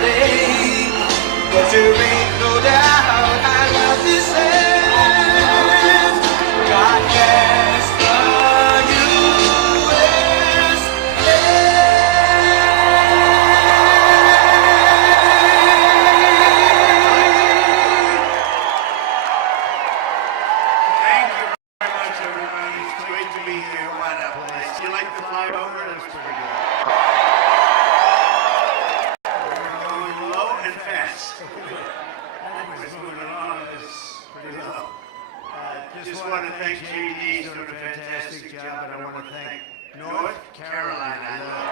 day. But there ain't no doubt I love this land. God bless the USA. Thank you very much, everybody. It's great to be here. What a place. You like the flyover? That's pretty good. We're going low and fast. What's moving along is pretty low. Just want to thank JD. He's doing a fantastic job, and I want to thank North Carolina. I love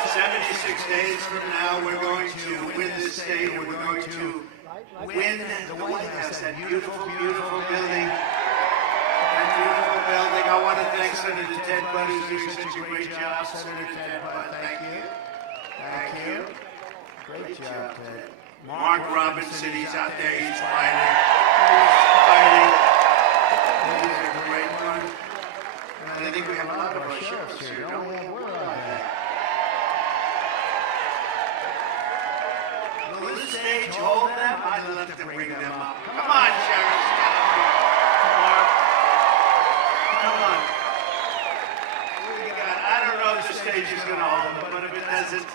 it. 76 days from now, we're going to win this state, and we're going to win the White House, that beautiful, beautiful building. That beautiful building. I want to thank Senator Ted Budd, who's doing such a great job. Senator Ted Budd, thank you. Thank you. Great job, Ted. Mark Robinson, he's out there, he's fighting. He's fighting. He's a great one. And I think we have a lot of our sheriffs here, don't we? Where are they? Will this stage hold them? I'd love to bring them up. Come on, sheriffs. Mark. Come on. I don't know if the stage is going to hold them, but if it doesn't,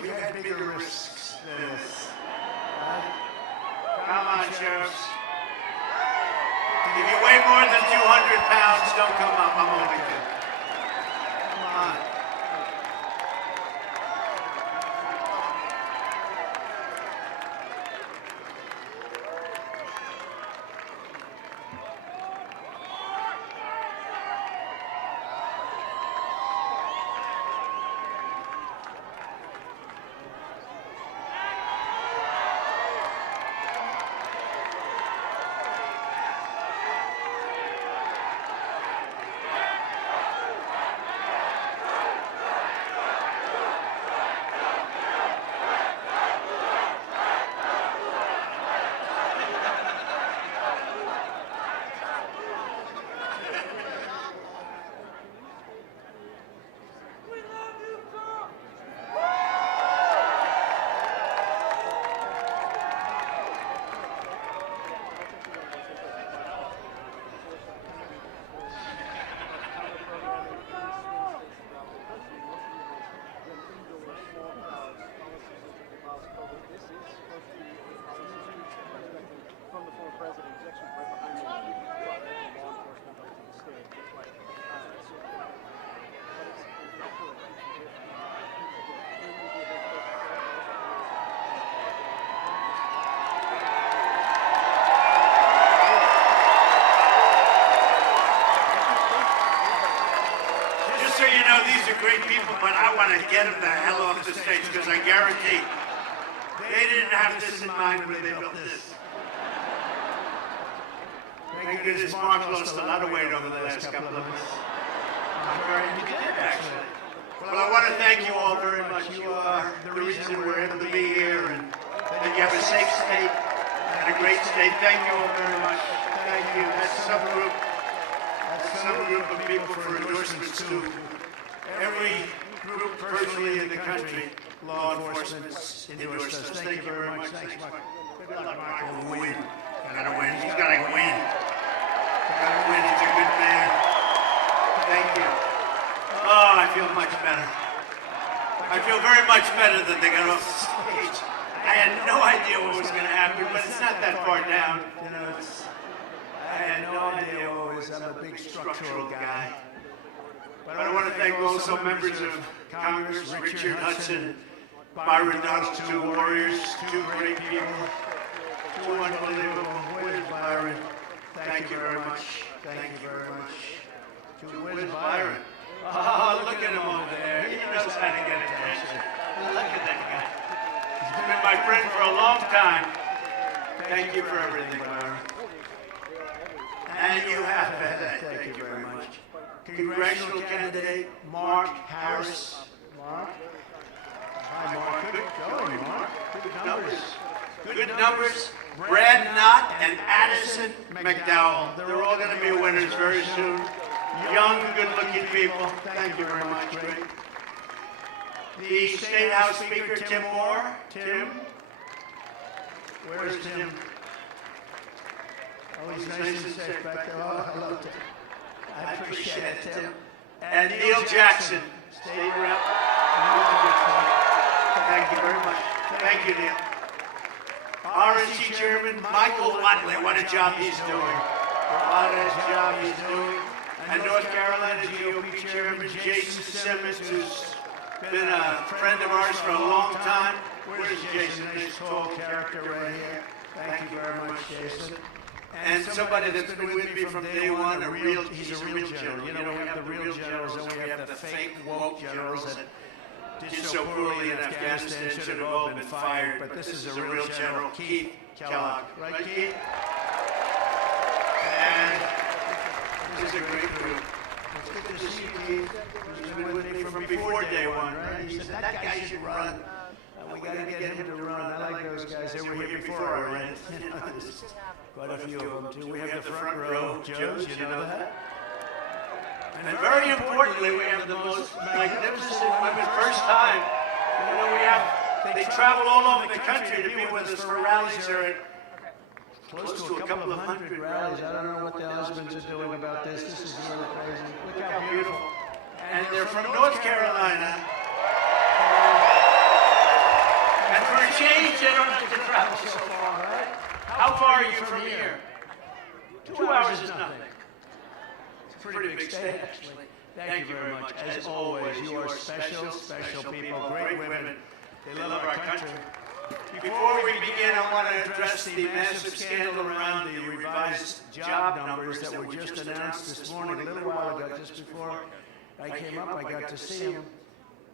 we had bigger risks than this. Come on, sheriffs. If you weigh more than 200 pounds, don't come up. I'm only kidding. Come on. So you know, these are great people, but I want to get them the hell off the stage because I guarantee they didn't have this in mind when they built this. Thank goodness Mark lost a lot of weight over the last couple of months. You did, actually. Well, I want to thank you all very much. You are the reason we're able to be here and that you have a safe state and a great state. Thank you all very much. Thank you. That's some group of people for endorsements too. Every group personally in the country, law enforcement endorsed us. Thank you very much. Thanks, Mark. Good luck, Mark. We'll win. Gotta win. He's gotta win. Gotta win. He's a good man. Thank you. Oh, I feel much better. I feel very much better that they got off the stage. I had no idea what was going to happen, but it's not that far down. You know, I had no idea what was. I'm a big structural guy. But I want to thank also members of Congress, Richard Hudson, Byron Donald, two warriors, two great people, two unbelievable. Where's Byron? Thank you very much. Thank you very much. Where's Byron? Oh, look at him over there. He knows how to get attention. Look at that guy. He's been my friend for a long time. Thank you for everything, Byron. And you have that. Thank you very much. Congressional candidate Mark Harris. Mark? Hi, Mark. Good going, Mark. Good numbers. Good numbers. Brad Knott and Addison McDowell. They're all going to be winners very soon. young, good-looking people. Thank you very much. Great. The State House Speaker, Tim Moore. Tim? Where is Tim? Oh, he's nice and safe back there. Oh, I love Tim. I appreciate it, Tim. And Neil Jackson, State Rep. Thank you very much. Thank you, Neil. RNC Chairman Michael Watley, what a job he's doing. What a job he's doing. And North Carolina GOP Chairman Jason Simmons, who's been a friend of ours for a long time. Where's Jason? This tall character right here. Thank you very much, Jason. And somebody that's been with me from day one, he's a real general. You know, we have the real generals and we have the fake woke generals that did so poorly in Afghanistan, should have all been fired. But this is a real general, Keith Kellogg. Right, Keith? And this is a great group. It's good to see Keith. He's been with me from before day one, right? He said, that guy should run. We got to get him to run. I like those guys. They were here before I ran. Quite a few of them, too. We have the front row, Joes, you know that? And very importantly, we have the most magnificent women. First time, you know, they travel all over the country to be with us for rallies. They're at close to a couple of hundred rallies. I don't know what the husbands are doing about this. This is really crazy. Look how beautiful. And they're from North Carolina. And for a change, they don't have to travel so far, right? How far are you from here? 2 hours is nothing. It's a pretty big state, actually. Thank you very much. As always, you are special, special people, great women. They love our country. Before we begin, I want to address the massive scandal around the revised job numbers that were just announced this morning, a little while ago, just before I came up. I got to see them.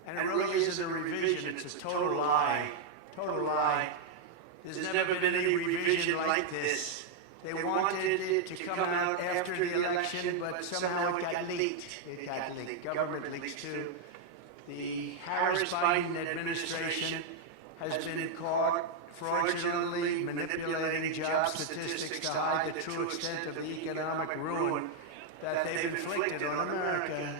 And it really isn't a revision. It's a total lie. Total lie. There's never been any revision like this. They wanted it to come out after the election, but somehow it got leaked. It got leaked. Government leaks too. The Harris-Biden administration has been caught fraudulently manipulating job statistics to hide the true extent of the economic ruin that they've inflicted on America.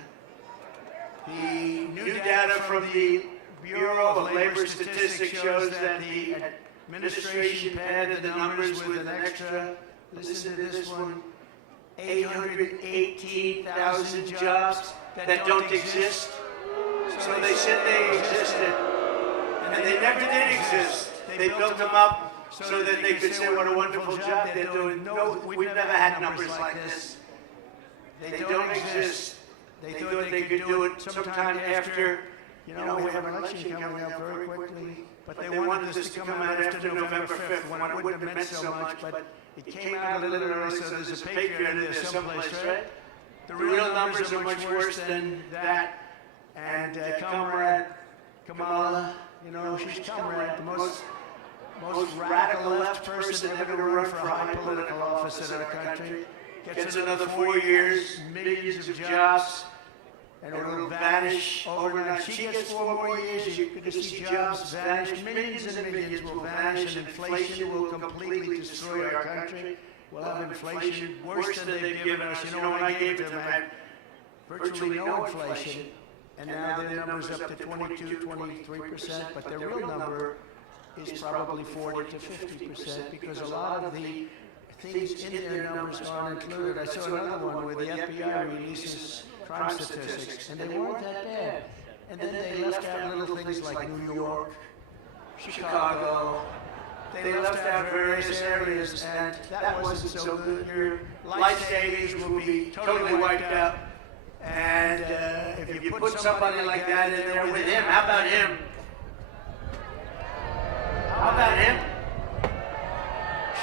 The new data from the Bureau of Labor Statistics shows that the administration padded the numbers with an extra, listen to this one, 818,000 jobs that don't exist. So they said they existed, and they never did exist. They built them up so that they could say what a wonderful job they're doing. No, we've never had numbers like this. They don't exist. They thought they could do it sometime after, you know, we have an election coming up very quickly. But they wanted this to come out after November 5th, when it wouldn't have meant so much, but it came out a little early, so there's a patriot in there someplace, right? The real numbers are much worse than that. And Comrade Kamala, you know, she's Comrade, the most radical left person ever to run for a high political office in our country. Gets another 4 years, millions of jobs, and it'll vanish overnight. She gets 4 more years, you're going to see jobs vanish. Millions and millions will vanish, and inflation will completely destroy our country. We'll have inflation worse than they've given us. You know, when I gave it to them, I had virtually no inflation. And now their number's up to 22, 23%, but their real number is probably 40 to 50%, because a lot of the things in their numbers aren't included. I saw another one where the FBI releases crime statistics, and they weren't that bad. And then they left out little things like New York, Chicago. They left out various areas, and that wasn't so good. Your life savings will be totally wiped out. And if you put somebody like that in there with him, how about him? How about him?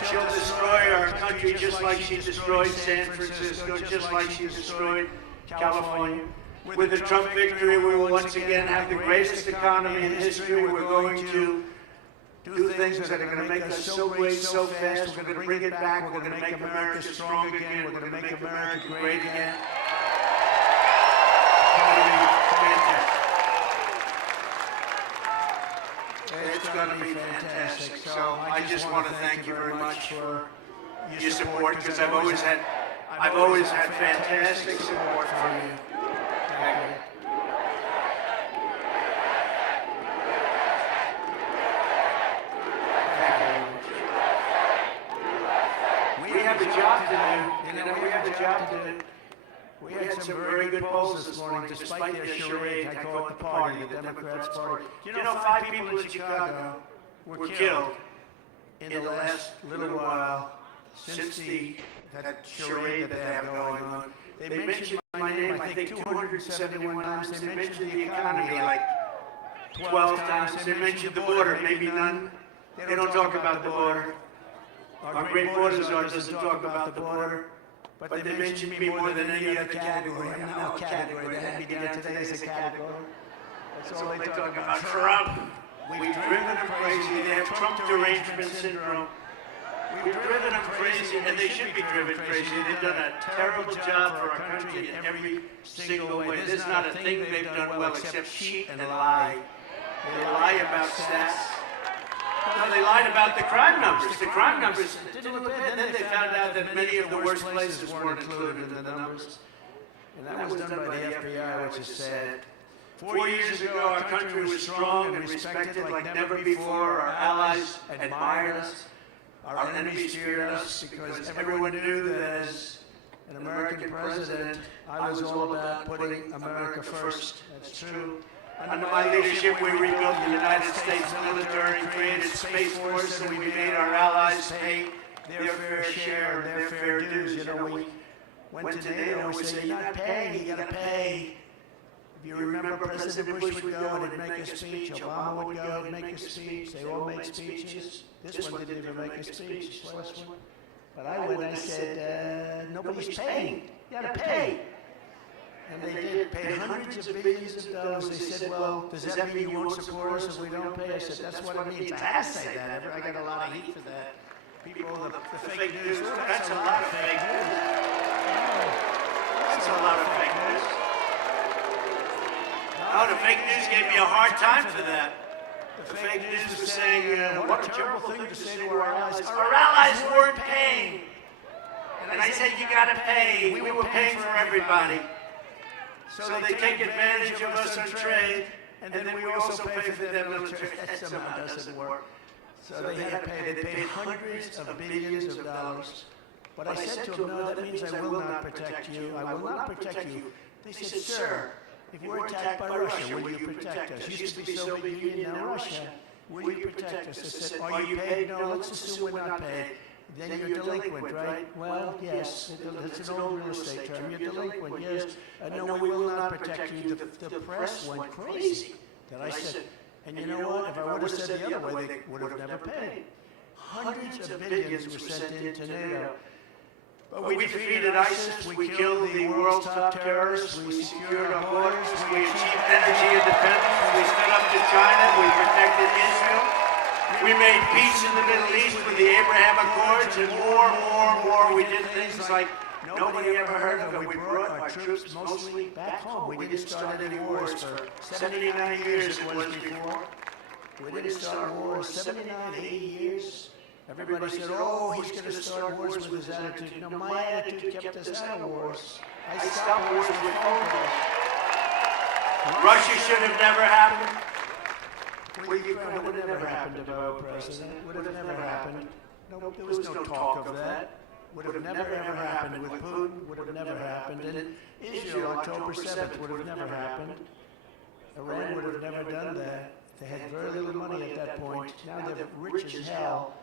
She'll destroy our country just like she destroyed San Francisco, just like she destroyed California. With the Trump victory, we will once again have the greatest economy in history. We're going to do things that are going to make us so great, so fast. We're going to bring it back. We're going to make America strong again. We're going to make America great again. It's going to be fantastic. So I just want to thank you very much for your support, because I've always had I've always had fantastic support from you. Thank you. We have a job to do. You know, we have a job to do. We had some very good polls this morning, despite their charade, I call it the party, the Democrats' party. You know, 5 people in Chicago were killed in the last little while since that charade that they have going on. They mentioned my name, I think, 271 times. They mentioned the economy like 12 times. They mentioned the border, maybe none. They don't talk about the border. Our great border czar doesn't talk about the border. But they mentioned me more than any other category. I'm now a category. They had me down today as a category. That's all they talk about. Trump. We've driven them crazy. They have Trump derangement syndrome. We've driven them crazy, and they should be driven crazy. They've done a terrible job for our country in every single way. There's not a thing they've done well except cheat and lie. They lie about stats. No, they lied about the crime numbers. The crime numbers didn't look bad. And then they found out that many of the worst places weren't included in the numbers. And that was done by the FBI, which is sad. 4 years ago, our country was strong and respected like never before. Our allies admired us. Our enemies feared us because everyone knew that as an American president, I was all about putting America first. That's true. Under my leadership, we rebuilt the United States military, created Space Force, and we made our allies pay their fair share and their fair dues. You know, we went to NATO and we said, you're not paying, you gotta pay. If you remember, President Bush would go and he'd make a speech, Obama would go and make a speech, they all made speeches. This one didn't even make a speech, this last one. But I went and I said, nobody's paying, you gotta pay. And they did pay hundreds of billions of dollars. They said, well, does that mean you won't support us if we don't pay? I said, that's what it means. I had to say that. I got a lot of heat for that. People, the fake news, that's a lot of fake news. That's a lot of fake news. Oh, the fake news gave me a hard time for that. The fake news was saying, what a terrible thing to say to our allies. Our allies weren't paying. And I said, you got to pay. We were paying for everybody. So they take advantage of us on trade, and then we also pay for their military. That somehow doesn't work. So they had to pay. They paid hundreds of billions of dollars. But I said to them, no, that means I will not protect you. I will not protect you. They said, sir, if we're attacked by Russia, will you protect us? You used to be Soviet Union, now Russia. Will you protect us? I said, are you paid? No, let's assume we're not paid. Then you're delinquent, right? Well, yes, it's an old real estate term. You're delinquent, yes. No, we will not protect you. The press went crazy that I said. And you know what? If I would have said the other way, they would have never paid. Hundreds of billions were sent into NATO. But we defeated ISIS. We killed the world's top terrorists. We secured our borders. We achieved energy independence. We stood up to China. We protected Israel. We made peace in the Middle East with the Abraham Accords, and more. We did things like nobody ever heard of. We brought our troops mostly back home. We didn't start any wars for 79 years it was before. We didn't start wars 79, 80 years. Everybody said, oh, he's going to start wars with his attitude. You know, my attitude kept us out of wars. I stopped wars with phone calls. Russia should have never happened. Ukraine would have never happened if I were president. Would have never happened. No, there was no talk of that. Would have never ever happened with Putin. Would have never happened. And Israel, October 7th, would have never happened. Iran would have never done that. They had very little money at that point. Now they're rich as hell.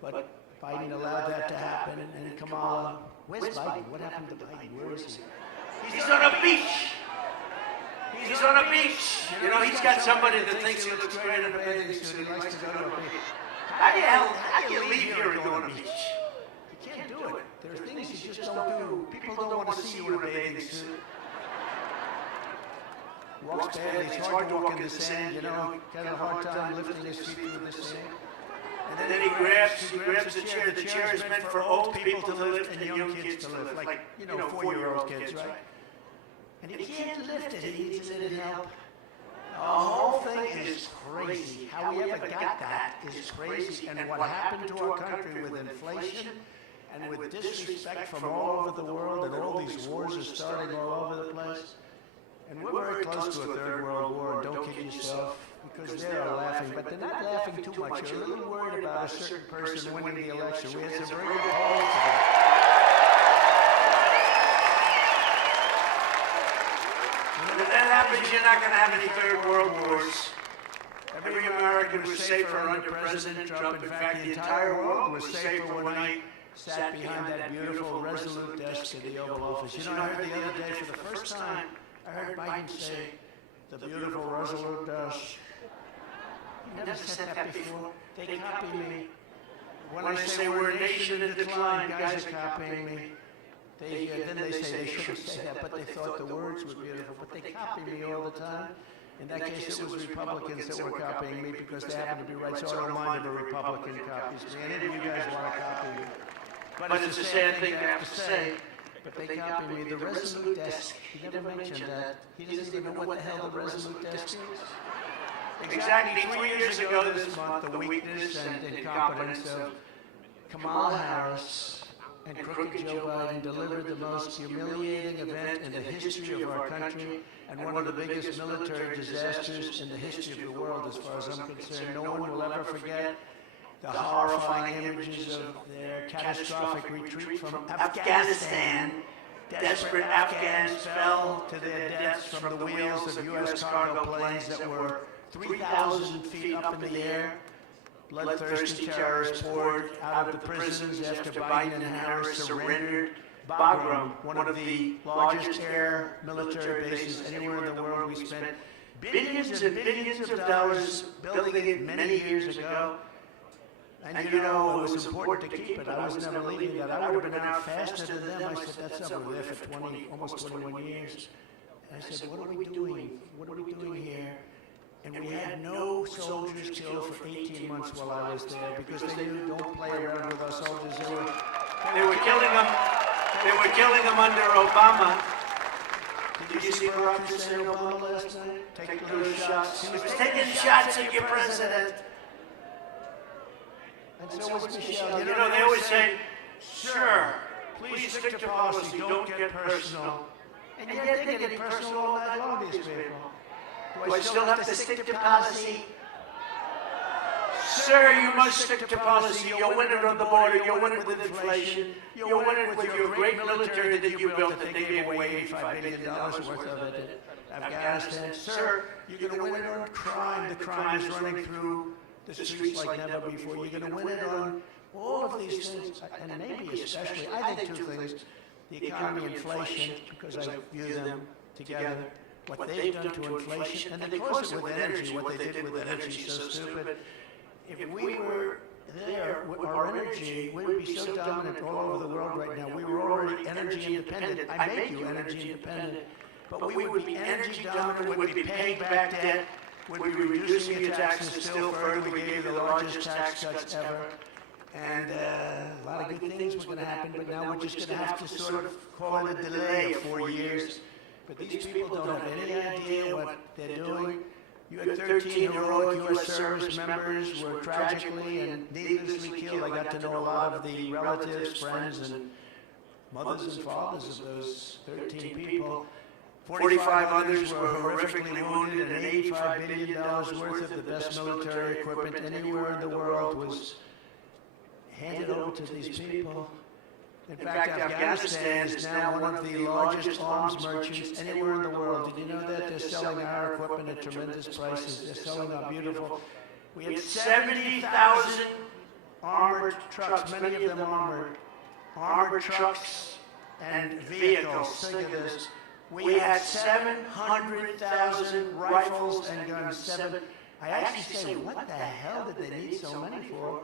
But Biden allowed that to happen. And Kamala, where's Biden? What happened to Biden? Where is he? He's on a beach. He's on a beach. You know, he's got somebody that thinks he looks great in a bathing suit. He likes to go to a beach. How do you leave here and go on a beach? You can't do it. There are things you just don't do. People don't want to see you in a bathing suit. Walks badly. It's hard to walk in the sand. You know, got a hard time lifting his feet through the sand. And then he grabs the chair. The chair is meant for old people to lift and young kids to lift. Like, you know, 4-year-old kids, right? And he can't lift it. He needs a little help. The whole thing is crazy. How we ever got that is crazy. And what happened to our country with inflation and with disrespect from all over the world, and all these wars are starting all over the place. And we're very close to a third world war, don't kid yourself, because they are laughing, but they're not laughing too much. They're a little worried about a certain person winning the election. We had some very good polls today. If that happens, you're not going to have any third world wars. Every American was safer under President Trump. In fact, the entire world was safer when I sat behind that beautiful Resolute desk in the Oval Office. You know, I heard the other day for the first time, I heard Biden say, the beautiful Resolute desk. He never said that before. They copy me. When I say we're a nation in decline, guys are copying me. Then they say they shouldn't say that, but they thought the words were beautiful. But they copy me all the time. In that case, it was Republicans that were copying me because they happen to be right, so I don't mind if a Republican copies me. Any of you guys want to copy me. But it's a sad thing to have to say, but they copy me. The Resolute desk, he never mentioned that. He doesn't even know what the hell the Resolute desk is. Exactly 3 years ago this month, the weakness and incompetence of Kamala Harris and crooked Joe Biden delivered the most humiliating event in the history of our country and one of the biggest military disasters in the history of the world, as far as I'm concerned. No one will ever forget the horrifying images of their catastrophic retreat from Afghanistan. Desperate Afghans fell to their deaths from the wheels of U.S. cargo planes that were 3,000 feet up in the air. Bloodthirsty terrorists poured out of the prisons after Biden and Harris surrendered Bagram, one of the largest air military bases anywhere in the world. We spent billions and billions of dollars building it many years ago. And you know, it was important to keep it. I was never leaving that. I would have been out faster than them. I said, that's up. We were there for almost 21 years. And I said, what are we doing? What are we doing here? And we had no soldiers killed for 18 months while I was there because they knew don't play around with our soldiers. They were killing them. They were killing them under Obama. Did you see Barack Hussein Obama last night? Taking little shots. He was taking shots at your president. And so was Michelle. You know, they always say, sure, please stick to policy, don't get personal. And yet they're getting personal all night long, these people. Do I still have to stick to policy? Sir, you must stick to policy. You'll win it on the border. You'll win it with inflation. You'll win it with your great military that you built that they gave away $85 billion worth of it in Afghanistan. Sir, you're going to win it on crime. The crime is running through the streets like never before. You're going to win it on all of these things, and maybe especially, I think two things, the economy, inflation, because I view them together. What they've done to inflation, and then they close it with energy, what they did with energy is so stupid. If we were there with our energy, we would be so dominant all over the world right now. We were already energy independent. I make you energy independent. But we would be energy dominant, we would be paying back debt, we'd be reducing your taxes still further. We gave you the largest tax cuts ever. And a lot of good things were going to happen, but now we're just going to have to sort of call it a delay of 4 years. But these people don't have any idea what they're doing. You had 13 heroic U.S. service members were tragically and needlessly killed. I got to know a lot of the relatives, friends, and mothers and fathers of those 13 people. 45 others were horrifically wounded, and $85 billion worth of the best military equipment anywhere in the world was handed over to these people. In fact, Afghanistan is now one of the largest arms merchants anywhere in the world. Did you know that? They're selling our equipment at tremendous prices. They're selling our beautiful. We had 70,000 armored trucks, many of them armored trucks and vehicles. Think of this. We had 700,000 rifles and guns. I actually say, what the hell did they need so many for?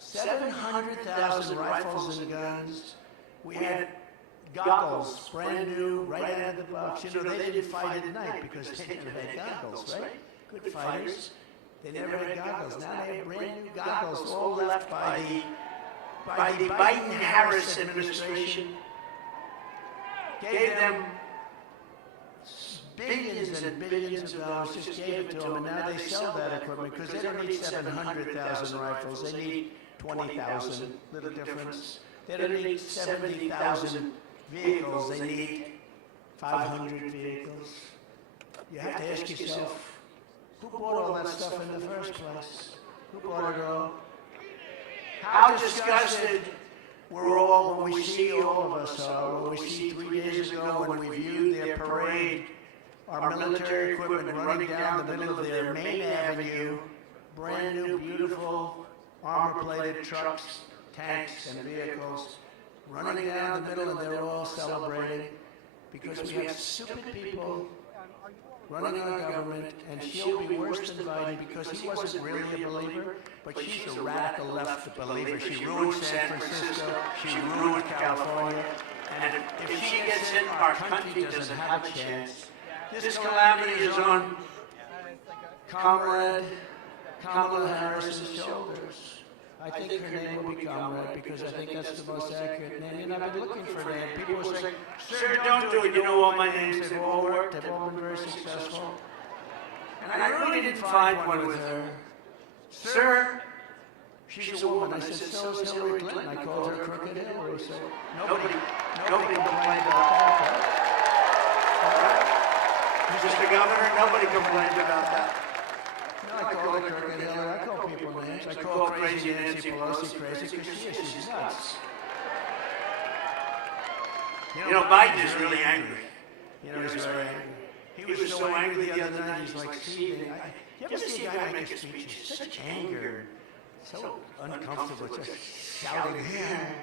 700,000 rifles and guns. We had goggles, brand new, right out of the box. You know, they didn't fight at night because they never had goggles, right? Good fighters. They never had goggles. Now they have brand new goggles, all left by the Biden-Harris administration. Gave them billions and billions of dollars, just gave it to them, and now they sell that equipment because they don't need 700,000 rifles. They need 20,000, little difference. They don't need 70,000 vehicles, they need 500 vehicles. You have to ask yourself, who bought all that stuff in the first place? Who bought it all? How disgusted we're all when we see, all of us are, when we see 3 days ago when we viewed their parade, our military equipment running down the middle of their main avenue, brand new, beautiful, armor-plated trucks, tanks, and vehicles, running down the middle, and they're all celebrating because we have stupid people running our government, and she'll be worse than Biden because he wasn't really a believer, but she's a radical left believer. She ruined San Francisco, she ruined California, and if she gets in, our country doesn't have a chance. This calamity is on Comrade Kamala Harris's shoulders. I think her name will be Comrade because I think that's the most accurate name. And I've been looking for a name. People will say, "Sir, don't do it. You know all my names. They've all worked. They've all been very successful." And I really didn't find one with her. Sir, she's a woman. I said, "So is Hillary Clinton." I called her Crooked Hillary. So nobody complained about that. Mr. Governor, nobody complained about that. I call her Crooked Hillary. I call people names. I call crazy Nancy Pelosi crazy because she's nuts. You know, Biden is really angry. You know, he's very angry. He was so angry the other night, he's like seething. You ever see a guy make a speech? Such anger, so uncomfortable, just shouting here.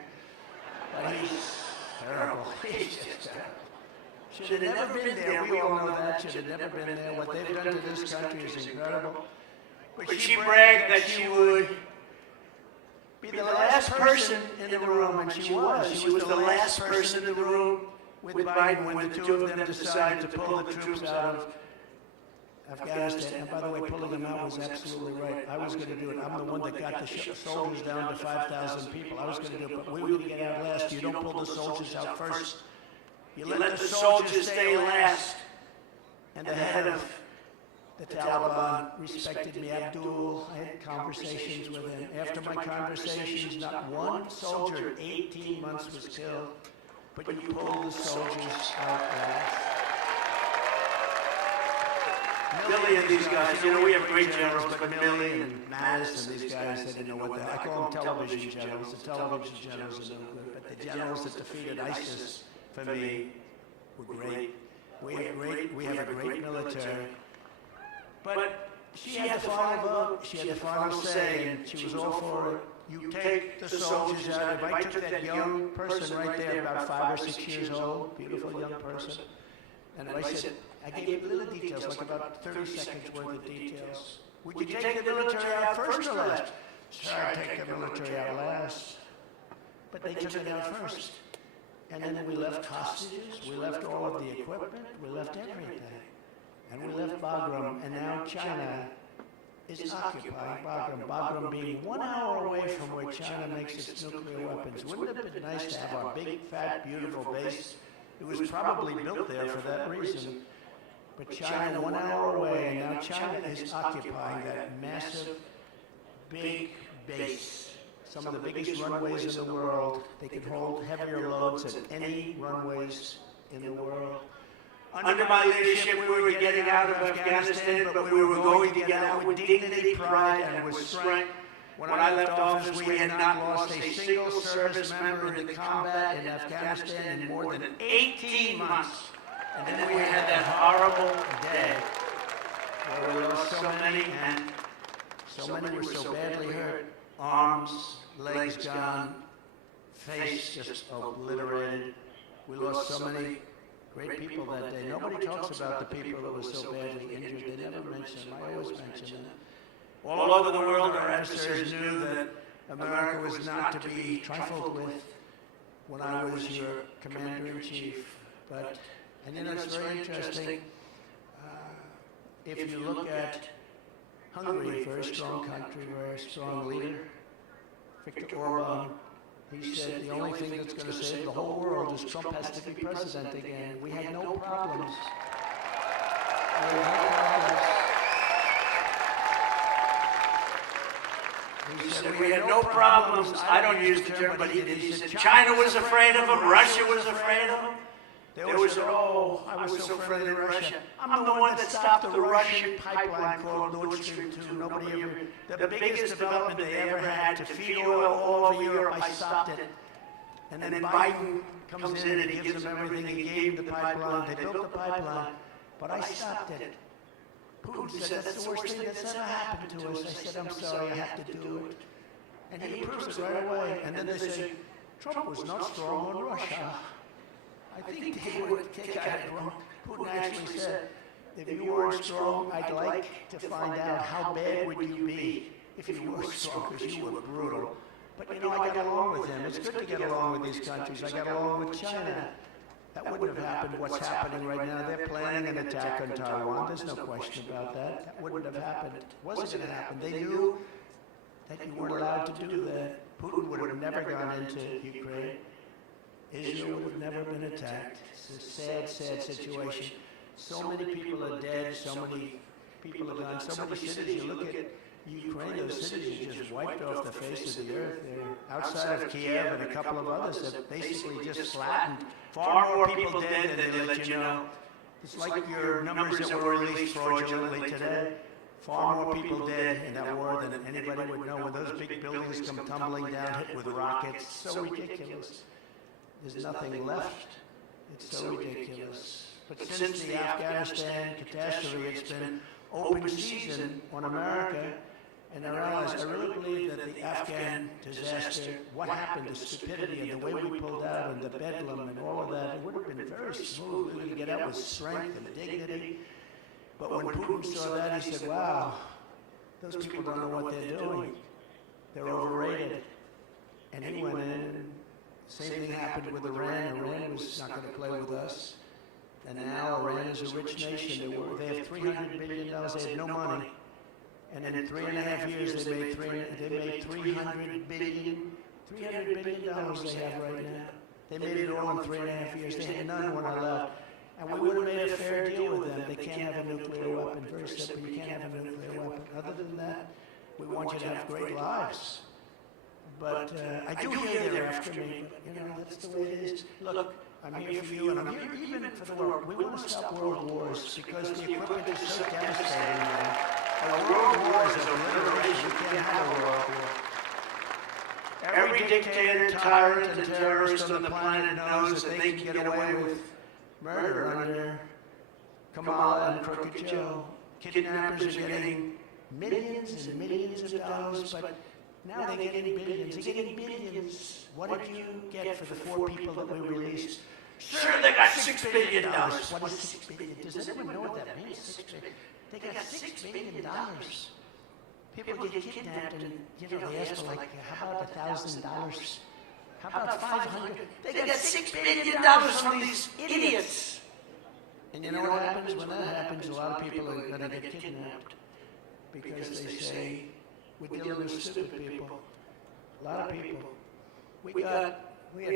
But he's terrible. He's just terrible. Should have never been there. We all know that. Should have never been there. What they've done to this country is incredible. But she bragged that she would be the last person in the room, and she was. She was the last person in the room with Biden when the two of them decided to pull the troops out of Afghanistan. And by the way, pulling them out was absolutely right. I was going to do it. I'm the one that got the soldiers down to 5,000 people. I was going to do it, but we were going to get out last. You don't pull the soldiers out first. You let the soldiers stay last. And the head of the Taliban respected me, Abdul. I had conversations with him. After my conversations, not one soldier in 18 months was killed, but you pulled the soldiers out last. Millie and these guys, you know, we have great generals, but Millie and Mattis and these guys, they didn't know what the heck. I call them television generals. The television generals are no good, but the generals that defeated ISIS, for me, were great. We have a great military. But she had the final vote, she had the final say, and she was all for it. You take the soldiers out. If I took that young person right there, about 5 or 6 years old, beautiful young person, and if I said, I gave little details, like about 30 seconds worth of details. Would you take the military out first or last? Sure, I'd take the military out last. But they took it out first. And then we left hostages, we left all of the equipment, we left everything. And we left Bagram, and now China is occupying Bagram. Bagram being 1 hour away from where China makes its nuclear weapons. Wouldn't it have been nice to have our big, fat, beautiful base? It was probably built there for that reason. But China 1 hour away, and now China is occupying that massive, big base. Some of the biggest runways in the world. They can hold heavier loads than any runways in the world. under my leadership, we were getting out of Afghanistan, but we were going to get out with dignity, pride, and with strength. When I left office, we had not lost a single service member in the combat in Afghanistan in more than 18 months. And then we had that horrible day where we lost so many, and so many were so badly hurt. Arms, legs gone, face just obliterated. We lost so many great people that day. Nobody talks about the people that were so badly injured. They never mention them. I always mention them. All over the world, our adversaries knew that America was not to be trifled with when I was your commander-in-chief. But, and you know, it's very interesting. If you look at Hungary, a very strong country, very strong leader, Viktor Orban, he said the only thing that's going to save the whole world is Trump has to be president again. We had no problems. We had no problems. He said we had no problems. I don't use the term, but he did. He said China was afraid of him, Russia was afraid of him. There was, oh, I was so friendly to Russia. I'm the one that stopped the Russian pipeline called Nord Stream 2. Nobody ever, the biggest development they ever had to feed oil all over Europe, I stopped it. And then Biden comes in and he gives them everything. He gave the pipeline. They built the pipeline, but I stopped it. Putin said, that's the worst thing that's ever happened to us. I said, I'm sorry, I have to do it. And he approves it right away. And then they say, Trump was not strong on Russia. I think they would take out it wrong. Putin actually said, if you weren't strong, I'd like to find out how bad would you be if you were strong, because you were brutal. But you know, I got along with him. It's good to get along with these countries. I got along with China. That wouldn't have happened. What's happening right now, they're planning an attack on Taiwan. There's no question about that. That wouldn't have happened. It wasn't going to happen. They knew that you weren't allowed to do that. Putin would have never gone into Ukraine. Israel would have never been attacked. It's a sad, sad situation. So many people are dead. So many people are gone. So many cities. You look at Ukraine, those cities are just wiped off the face of the earth. They're outside of Kiev and a couple of others that basically just flattened. Far more people dead than they let you know. It's like your numbers that were released fraudulently today. Far more people dead in that war than anybody would know. When those big buildings come tumbling down, hit with rockets, so ridiculous. There's nothing left. It's so ridiculous. But since the Afghanistan catastrophe, it's been open season on America. And I realize, I really believe that the Afghan disaster, what happened, the stupidity and the way we pulled out and the bedlam and all of that, it would have been very smooth. We could get out with strength and dignity. But when Putin saw that, he said, wow, those people don't know what they're doing. They're overrated. And he went in, and same thing happened with Iran. Iran was not going to play with us. And now Iran is a rich nation. They have $300 billion. They have no money. And in 3.5 years, they made $300 billion. $300 billion they have right now. They made it all in 3.5 years. They had none when I left. And we would have made a fair deal with them. They can't have a nuclear weapon. Very simple. You can't have a nuclear weapon. Other than that, we want you to have great lives. But I do hear they're after me. But, you know, that's the way it is. Look, I'm here for you, and I'm here even for the world. We want to stop world wars because the equipment is so devastating now. A world war is a liberation. We can't have a world war. Every dictator, tyrant, and terrorist on the planet knows that they can get away with murder under Kamala and Crooked Joe. Kidnappers are getting millions and millions of dollars, but now they're getting billions. They're getting billions. What did you get for the 4 people that we released? Sure, they got $6 billion. What is $6 billion? Does anyone know what that means? $6 billion. They got $6 billion. People get kidnapped and, you know, they ask for like, how about $1,000? How about 500? They got $6 billion from these idiots. And you know what happens? When that happens, a lot of people are going to get kidnapped because they say, we're dealing with stupid people. A lot of people. We had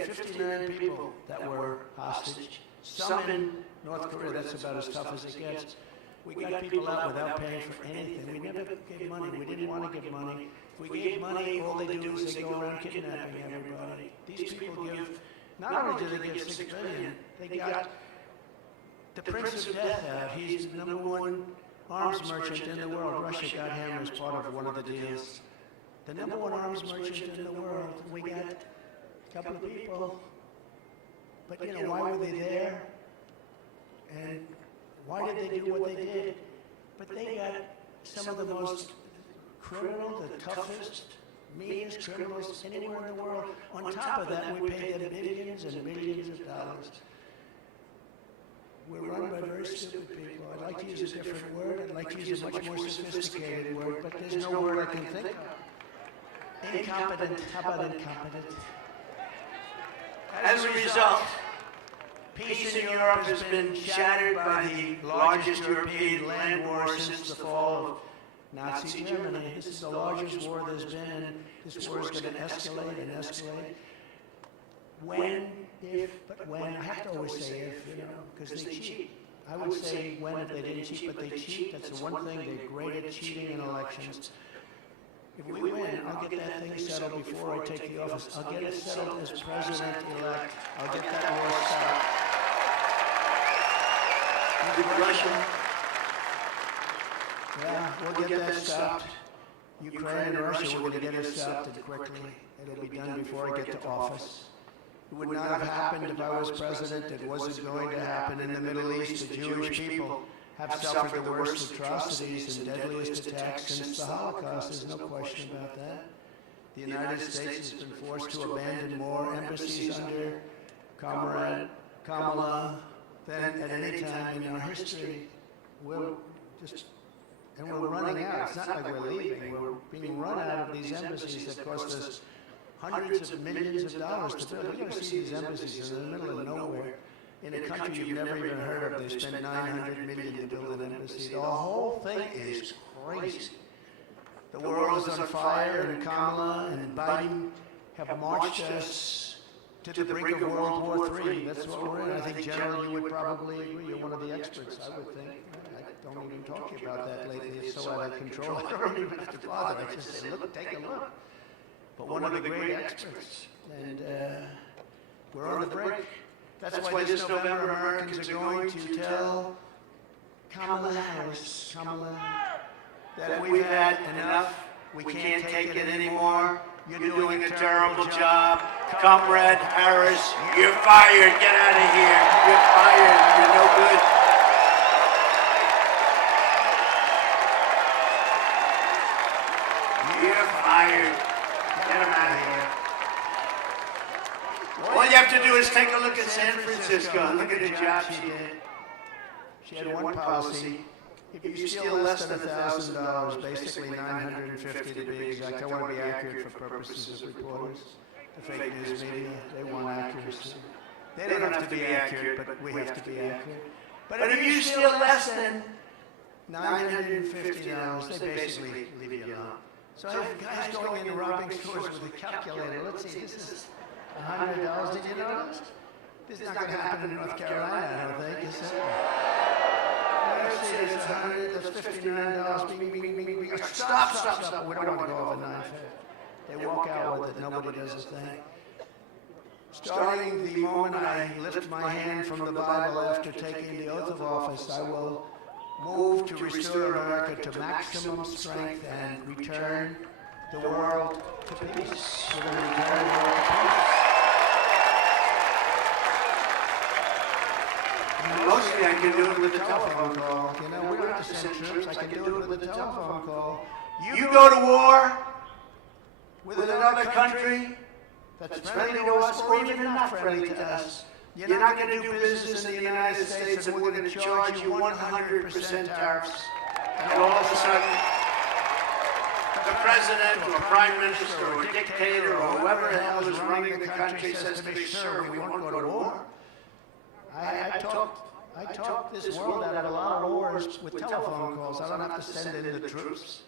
59 people that were hostage. Some in North Korea, that's about as tough as it gets. We got people out without paying for anything. We never gave money. We didn't want to give money. If we gave money, all they do is they go around kidnapping everybody. These people give, not only do they give $6 billion, they got the Prince of Death out. He's the #1 arms merchant in the world. Russia got him as part of one of the deals. The #1 arms merchant in the world. We got a couple of people. But you know, why were they there? And why did they do what they did? But they got some of the most criminal, the toughest, meanest criminals anywhere in the world. On top of that, we paid them billions and billions of dollars. We're run by very stupid people. I'd like to use a different word. I'd like to use a much more sophisticated word, but there's no word I can think of. Incompetent. How about incompetent? As a result, peace in Europe has been shattered by the largest European land war since the fall of Nazi Germany. This is the largest war there's been, and this war is going to escalate and escalate. When, if, but when, I have to always say if, you know, because they cheat. I would say when if they didn't cheat, but they cheat. That's the one thing, they're great at cheating in elections. If we win, I'll get that thing settled before I take the office. I'll get it settled as president-elect. I'll get that war stopped. Russia. Yeah, we'll get that stopped. Ukraine and Russia, we're going to get it stopped quickly. It'll be done before I get to office. It would not have happened if I was president. It wasn't going to happen in the Middle East. The Jewish people have suffered the worst atrocities and deadliest attacks since the Holocaust. There's no question about that. The United States has been forced to abandon more embassies under Kamala than at any time in our history. We're running out. It's not like we're leaving. We're being run out of these embassies that cost us hundreds of millions of dollars to build. You gotta see these embassies in the middle of nowhere, in a country you've never even heard of. They spent $900 million to build an embassy. The whole thing is crazy. The world is on fire, and Kamala and Biden have marched us to the brink of World War III. That's what we're in. I think, General, you would probably agree. You're one of the experts, I would think. I don't even talk to you about that lately. It's so out of control. I don't even have to bother. I just say, look, take a look. But one of the great experts, and we're on the brink. That's why this November Americans are going to tell Kamala Harris, that we've had enough, we can't take it anymore, you're doing a terrible job. Comrade Harris, you're fired, get out of here, you're fired, you're no good. You're fired. Get him out of here. All you have to do is take a look at San Francisco and look at the job she did. She had one policy. If you steal less than $1,000, basically $950 to be exact, I want to be accurate for purposes of reporters. The fake news media, they want accuracy. They don't have to be accurate, but we have to be accurate. But if you steal less than $950, they basically leave you alone. So I have guys going into robbing stores with a calculator. Let's see, this is $100. Did you notice? This is not going to happen in North Carolina, I don't think, is it? Let's see, it's $100, that's $59. Bing, bing, bing, bing, bing. Stop. We don't want to go over 950. They walk out with it. Nobody does a thing. Starting the moment I lift my hand from the Bible after taking the oath of office, I will move to restore America to maximum strength and return the world to peace. We're going to return the world to peace. Mostly I can do it with a telephone call. You know, we don't have to send troops. I can do it with a telephone call. You go to war with another country that's friendly to us or even not friendly to us. You're not going to do business in the United States, and we're going to charge you 100% tariffs. And all of a sudden, the president or prime minister or dictator or whoever the hell is running the country says to me, sir, we won't go to war. I talked this world out of a lot of wars with telephone calls. I don't have to send in the troops.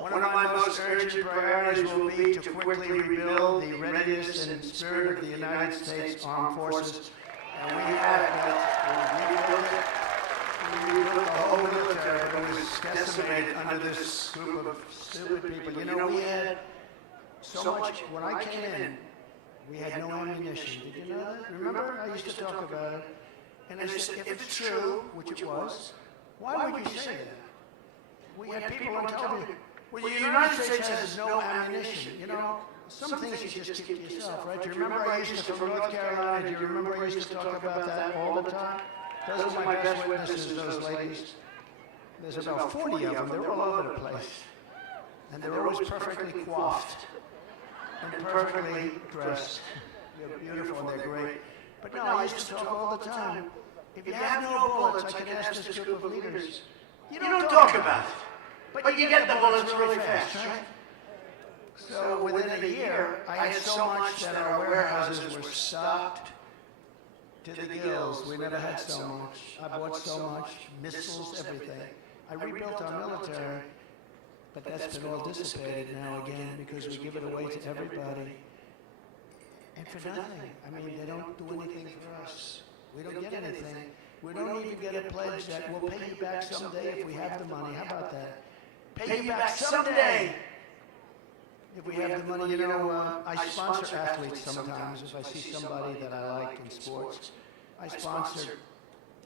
One of my most urgent priorities will be to quickly rebuild the readiness and spirit of the United States Armed Forces. And we have that. We rebuilt the whole military, but it was decimated under this group of stupid people. You know, we had so much. When I came in, we had no ammunition. Did you know that? Remember? I used to talk about it. And I said, if it's true, which it was, why would you say that? We had people on television. Well, the United States has no ammunition. You know, some things you just keep to yourself, right? Do you remember I used to, from North Carolina, do you remember I used to talk about that all the time? Those are my best witnesses, those ladies. There's about 40 of them. They're all over the place. And they're always perfectly coiffed and perfectly dressed. They're beautiful and they're great. But no, I used to talk all the time. If you have no bullets, I can ask this group of leaders. You don't talk about it. But you get the bullets really fast, right? So within a year, I had so much that our warehouses were stocked to the gills. We never had so much. I bought so much, missiles, everything. I rebuilt our military, but that's been all dissipated now again because we give it away to everybody. And for nothing. I mean, they don't do anything for us. We don't get anything. We don't even get a pledge that we'll pay you back someday if we have the money. How about that? Pay you back someday If we have the money, you know, I sponsor athletes sometimes. If I see somebody that I like in sports, I sponsor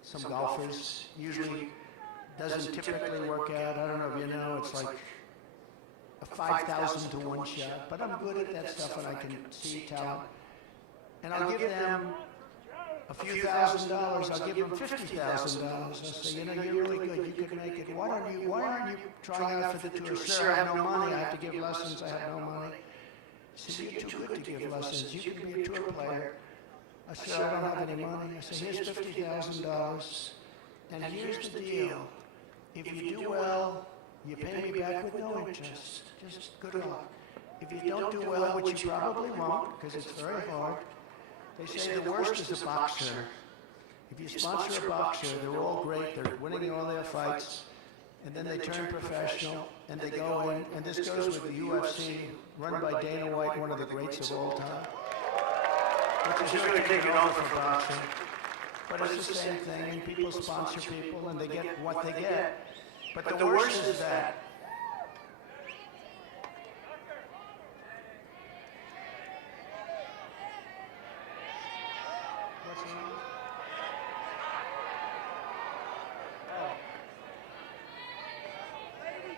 some golfers. Usually doesn't typically work out. I don't know if you know, it's like a 5,000 to 1 shot. But I'm good at that stuff and I can see talent. And I'll give them a few $1,000s. I'll give them $50,000. I'll say, you know, you're really good. You can make it. Why aren't you trying out for the tour? Sir, I have no money. I have to give lessons. I have no money. He said, you're too good to give lessons. You can be a tour player. I said, I don't have any money. I said, here's $50,000. And here's the deal. If you do well, you pay me back with no interest. Just good luck. If you don't do well, which you probably won't, because it's very hard, they say the worst is a boxer. If you sponsor a boxer, they're all great, they're winning all their fights, and then they turn professional, and they go in, and this goes with the UFC, run by Dana White, one of the greats of all time. Which is really taking over for boxing. But it's the same thing, and people sponsor people, and they get what they get. But the worst is that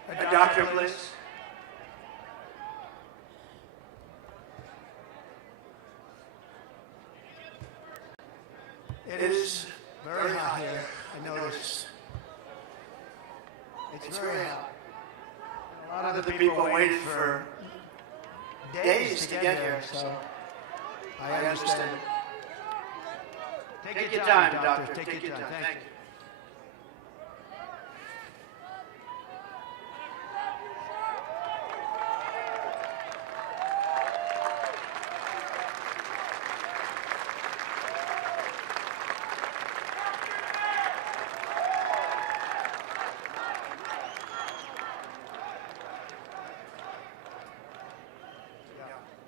A doctor, please. it is very hot here, I noticed. It's very hot. A lot of the people wait for days to get here, so I understand it. Take your time, doctor. Take your time. Thank you.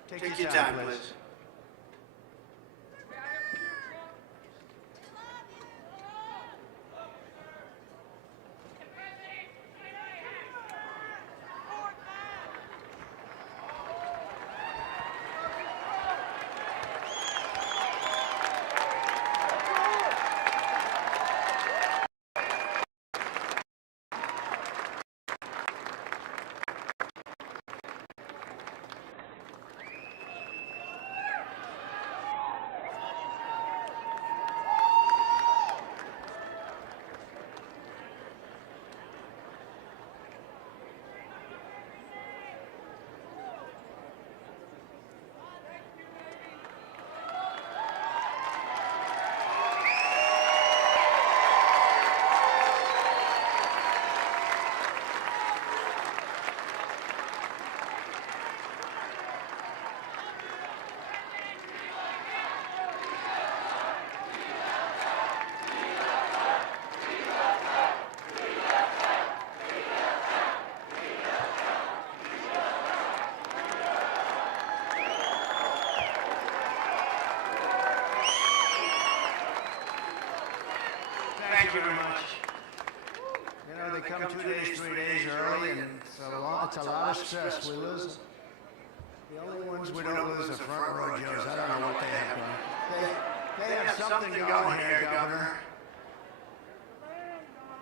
Take your time, please. Thank you very much. You know, they come 2 days, 3 days early, and it's a lot of stress. We lose. The only ones we don't lose are front row Joes. I don't know what they have going. They have something going here, Governor.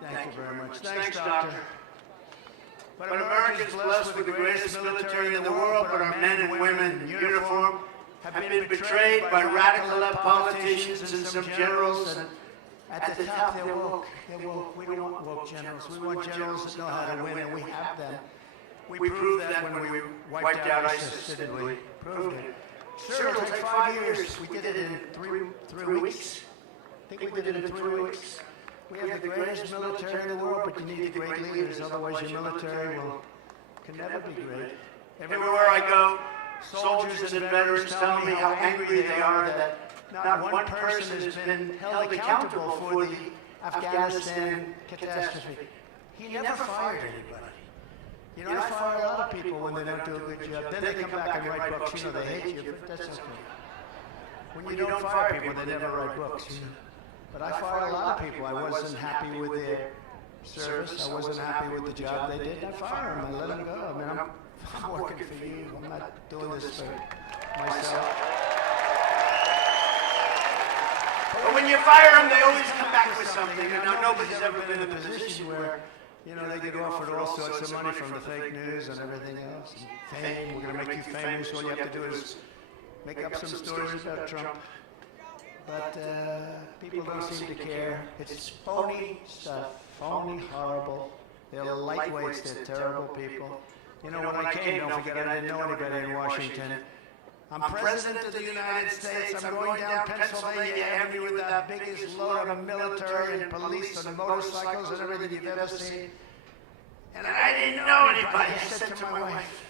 Thank you very much. Thanks, Doctor. But America's blessed with the greatest military in the world, but our men and women in uniform have been betrayed by radical left politicians and some generals. And at the top, they're woke. They're woke. We don't want woke generals. We want generals that know how to win, and we have them. We proved that when we wiped out ISIS, didn't we? Proved it. Sure, it'll take 5 years. We did it in three weeks. I think we did it in 3 weeks. We have the greatest military in the world, but you need the great leaders. Otherwise, your military can never be great. Everywhere I go, soldiers and veterans tell me how angry they are that not one person has been held accountable for the Afghanistan catastrophe. He never fired anybody. You know, I fire a lot of people when they don't do a good job. Then they come back and write books. You know, they hate you, but that's okay. When you don't fire people, they never write books. You know? But I fired a lot of people. I wasn't happy with their service. I wasn't happy with the job they did. I fired them. I let them go. I mean, I'm I'm working for you. I'm not doing this for myself. But when you fire them, they always come back with something. And now nobody's ever been in a position where, You know, they get offered all sorts of money from the fake news and everything else. And fame, we're going to make you famous. All you have to do is make up some stories about Trump. But people don't seem to care. It's phony stuff, phony, horrible. They're lightweights, they're terrible people. You know, when I came, don't forget, I didn't know anybody in Washington. I'm President of the United States. I'm going down Pennsylvania Avenue with the biggest load of military and police and motorcycles and everything you've ever seen. And I didn't know anybody. I said to my wife,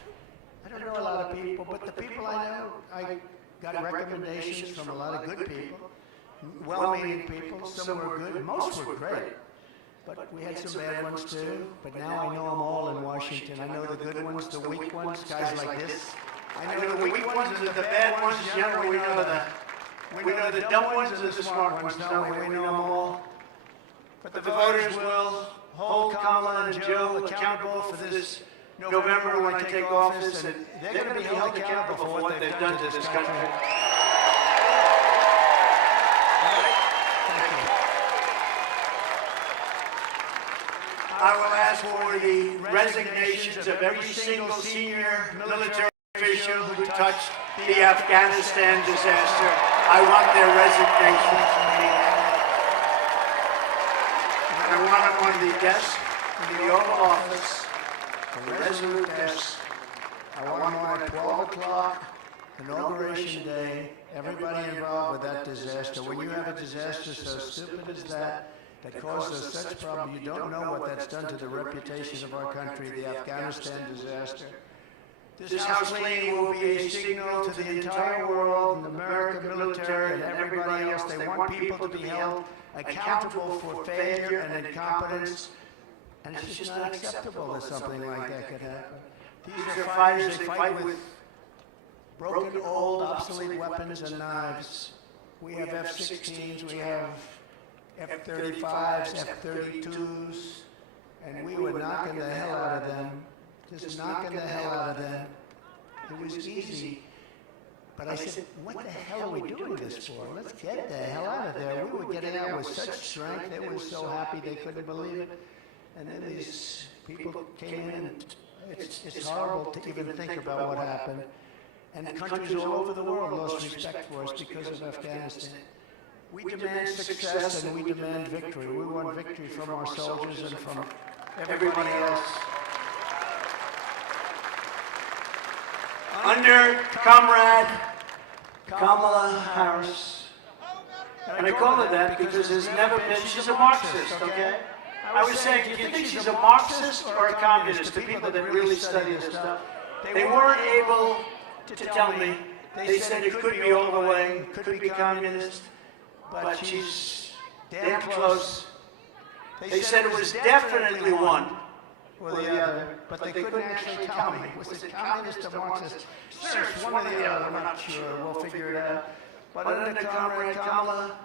I don't know a lot of people, but the people I know, I got recommendations from a lot of good people, well-meaning people. Some were good, most were great. But we had some bad ones too. But now I know them all in Washington. I know the good ones, the weak ones, guys like this. I know the weak ones and the bad ones. Generally, we know the dumb ones and the smart ones. No, we know them all. But the voters will hold Kamala and Joe accountable for this November when I take office, and they're going to be held accountable for what they've done to this country. I will ask for the resignations of every single senior military official who touched the Afghanistan disaster. I want their resignations. And I want them on the desk in the Oval Office, the resolute desk. I want them on at 12 o'clock, Inauguration Day, everybody involved with that disaster. When you have a disaster so stupid as that causes such problem, you don't know what that's done to the reputation of our country, the Afghanistan disaster. This house cleaning will be a signal to the entire world, and America military, and everybody else. They want people to be held accountable for failure and incompetence. And it's just not acceptable that something like that could happen. These are fighters. They fight with broken, old, obsolete weapons and knives. We have F-16s, we have F-35s, F-32s, and we were knocking the hell out of them. Just knocking the hell out of them. It was easy. But I said, what the hell are we doing this for? Let's get the hell out of there. We were getting out with such strength. They were so happy they couldn't believe it. And then these people came in, and it's horrible to even think about what happened. And countries all over the world lost respect for us because of Afghanistan. We demand success and we demand victory. We want victory from our soldiers and from everybody else. Under Comrade Kamala Harris. And I call her that because there's never been, she's a Marxist, okay? I was saying, do you think she's a Marxist or a communist? The people that really study this stuff. They weren't able to tell me. They said it could be all the way, could be communist, but she's damn close. They said it was definitely one Or the other, but they couldn't actually tell me. Was it communist or Marxist? Sure, it's one or the other, we're not sure. We'll figure it out. But under Comrade Kamala,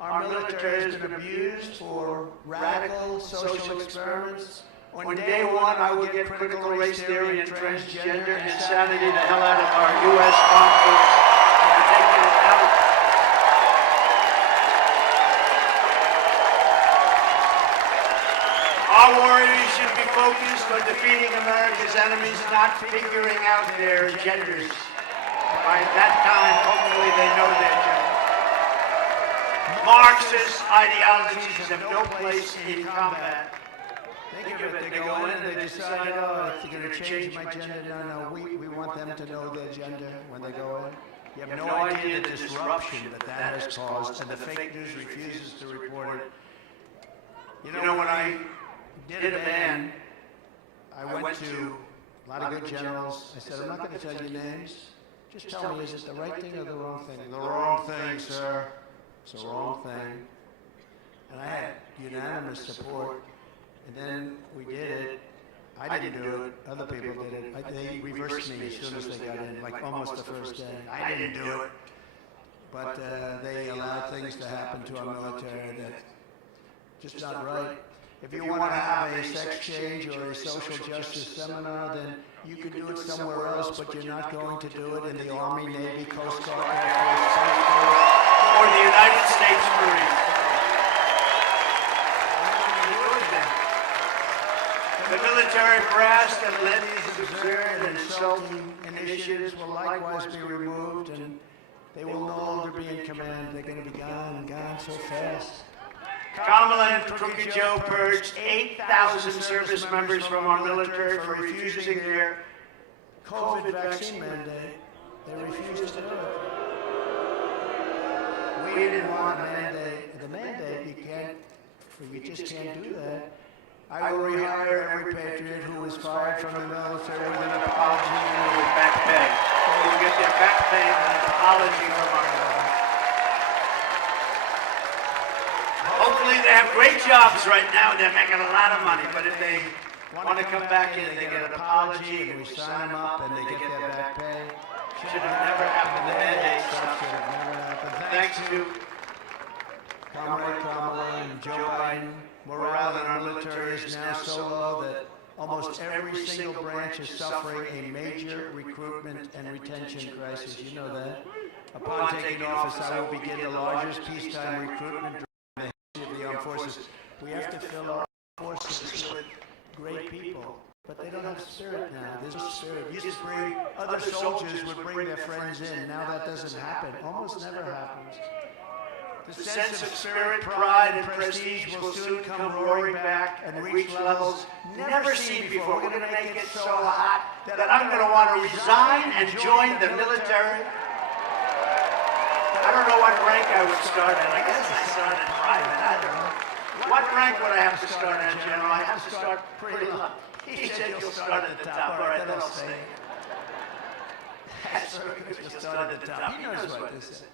our military has been abused for radical social experiments. On day one, I will get critical race theory and transgender insanity the hell out of our U.S. Armed Forces. We're taking it out. Our warriors should be focused on defeating America's enemies, not figuring out their genders. By that time, hopefully they know their gender. Marxist ideologies have no place in combat. Think of it, they go in and they decide, oh, if you're going to change my gender, no, we want them to know their gender when they go in. You have no idea the disruption that has caused, and the fake news refuses to report it. You know, when I did a ban, I went to a lot of good generals. I said, I'm not going to tell you names. Just tell me, is it the right thing or the wrong thing? The wrong thing, sir. It's the wrong thing. And I had unanimous support. And then we did it. I didn't do it. Other people did it. They reversed me as soon as they got in, like almost the first day. I didn't do it. But they allowed things to happen to our military that just not right. If you want to have a sex change or a social justice seminar, then you can do it somewhere else, but you're not going to do it in the Army, Navy, Coast Guard, Air Force, Space Force, or the United States Marines. The military brass that led these absurd and insulting initiatives will likewise be removed, and they will no longer be in command. They're going to be gone and gone so fast. Kamala and Crooked Joe purged 8,000 service members from our military for refusing their COVID vaccine mandate. They refused to do it. We didn't want a mandate. The mandate, you just can't do that. I will rehire every patriot who was fired from the military with an apology and with back pay. They will get their back pay and an apology from our government. Hopefully they have great jobs right now and they're making a lot of money, but if they want to come back in, they get an apology and we sign them up and they get their back pay. Should have never happened. The mandate stuff should have never happened. Thanks to Comrade Kamala and Joe Biden. Morale in our military is now so low that almost every single branch is suffering a major recruitment and retention crisis. You know that. Upon taking office, I will begin the largest peacetime recruitment drive in the history of the armed forces. We have to fill our forces with great people, but they don't have spirit now. There's no spirit. Used to bring other soldiers would bring their friends in. Now that doesn't happen. Almost never happens. The sense of spirit, pride, and prestige will soon come roaring back and reach levels never seen before. We're going to make it so hot that I'm going to want to resign and join the military. I don't know what rank I would start at. I guess I start in private. I don't know. What rank would I have to start at, General? I have to start pretty low. He said you'll start at the top. All right, then I'll stay. That's very good. You'll start at the top. He knows what this is.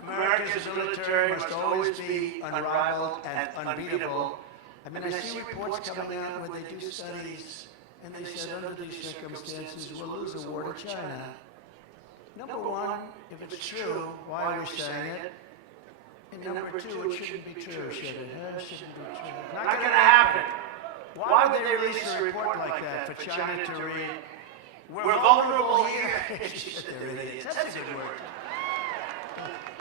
America's military must always be unrivaled and unbeatable. I mean, I see reports coming out where they do studies, and they said under these circumstances, we'll lose a war to China. Number one, if it's true, why are we saying it? And number two, it shouldn't be true, should it? It shouldn't be true. Not going to happen. Why would they release a report like that for China to read? We're vulnerable here. They're idiots. That's a good word.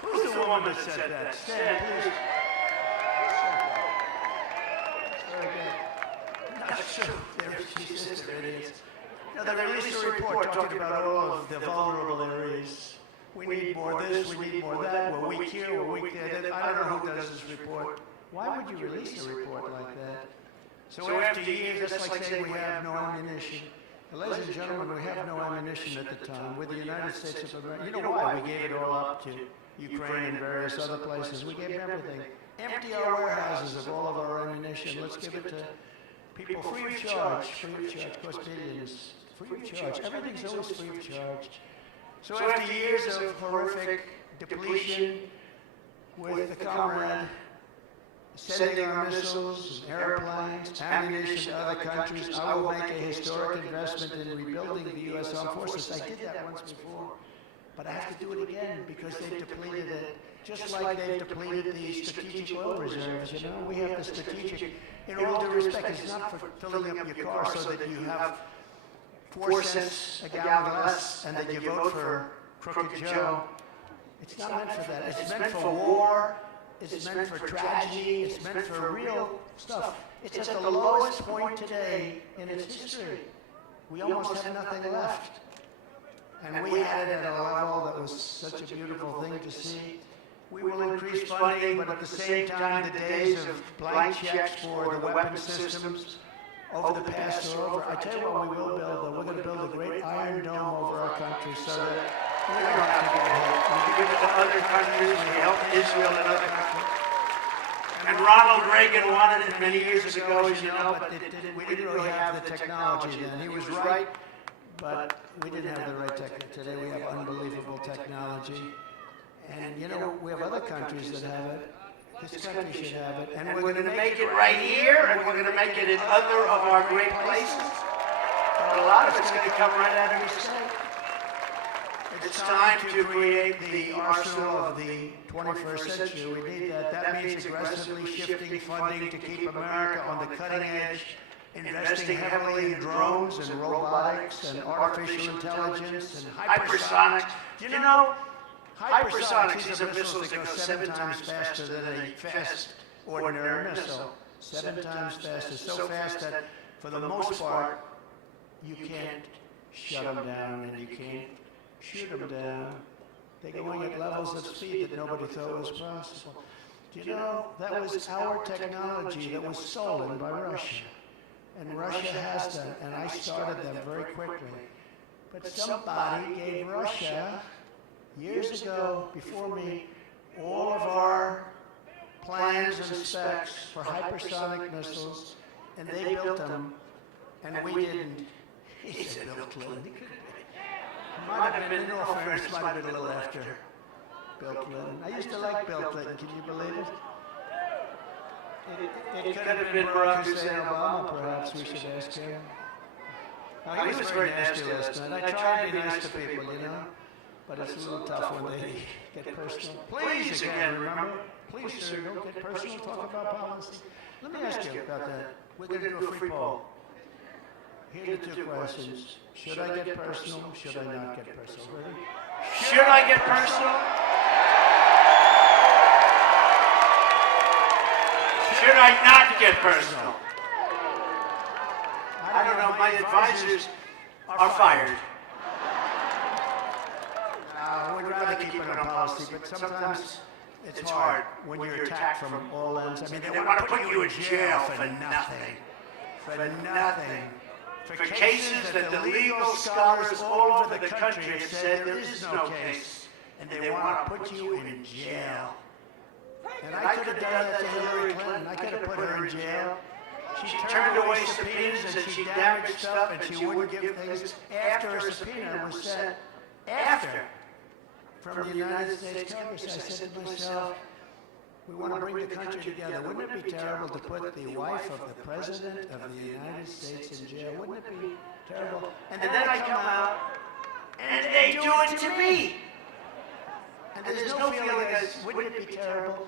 Who's the woman that said that? Stand, please. Very good. That's true. She says they're idiots. Now, they released a report talking about all of the vulnerable areas. We need more this, we need more that, we're weak here, we're weak there. I don't know who does this report. Why would you release a report like that? So after years, that's like saying we have no ammunition. Ladies and gentlemen, we have no ammunition at the time. With the United States of America, you know why? We gave it all up to Ukraine and various other places. We gave everything. Empty our warehouses of all of our ammunition. Let's give it to people free of charge. Free of charge. Cost billions. Free of charge. Everything's always free of charge. So after years of horrific depletion with the comrade sending our missiles, airplanes, ammunition to other countries, I will make a historic investment in rebuilding the U.S. Armed Forces. I did that once before, but I have to do it again because they've depleted it, just like they've depleted the strategic oil reserves. You know, we have the strategic, in all due respect, it's not for filling up your car so that you have 4 cents a gallon less and that you vote for Crooked Joe. It's not meant for that. It's meant for war. It's meant for tragedy. It's meant for real stuff. It's at the lowest point today in its history. We almost have nothing left. And we had it at a level that was such a beautiful thing to see. We will increase funding, but at the same time, the days of blank checks for the weapon systems over the past are over. I tell you what we will build, though. We're going to build a great iron dome over our country so that we don't have to get hit. We give it to other countries. We help Israel and other countries. And Ronald Reagan wanted it many years ago, as you know, but we didn't really have the technology then. He was right, but we didn't have the right technology. Today we have unbelievable technology. And, you know, we have other countries that have it. This country should have it. And we're going to make it right here, and we're going to make it in other of our great places. But a lot of it's going to come right out of your state. It's time to create the arsenal of the 21st century. We need that. That means aggressively shifting funding to keep America on the cutting edge, investing heavily in drones and robotics and artificial intelligence and hypersonics. Do you know, hypersonics, these are missiles that go 7 times faster than a fast ordinary missile. 7 times faster. So fast that, for the most part, you can't shut them down and you can't shoot them down. They're going at levels of speed that nobody thought was possible. Do you know, that was our technology that was stolen by Russia. And Russia has them, and I started them very quickly. But somebody gave Russia, years ago, before me, all of our plans and specs for hypersonic missiles, and they built them, and we didn't. He said Bill Clinton. Might have been, in all fairness, might have been a little after Bill Clinton. I used to like Bill Clinton, can you believe it? It could have been Barack Hussein Obama, perhaps we should ask him. No, he was very nasty last night. I try to be nice to people, you know, but it's a little tough when they get personal. Please, again, remember, please, sir, don't get personal, talk about policy. Let me ask you about that. We're going to do a free poll. Here are the 2 questions. Should I get personal? Should I not get personal? Ready? Should I get personal? Should I not get personal? I don't know. My advisors are fired. We'd rather keep it on policy, but sometimes it's hard when you're attacked from all ends. I mean, they want to put you in jail for nothing. For nothing. For cases that the legal scholars all over the country have said there is no case, and they want to put you in jail. And I could have done that to Hillary Clinton. I could have put her in jail. She turned away subpoenas and she damaged stuff and she wouldn't give things after a subpoena was sent. After. From the United States Congress, I said to myself, we want to bring the country together. Wouldn't it be terrible to put the wife of the President of the United States in jail? Wouldn't it be terrible? And then I come out and they do it to me. And there's no feeling as, wouldn't it be terrible?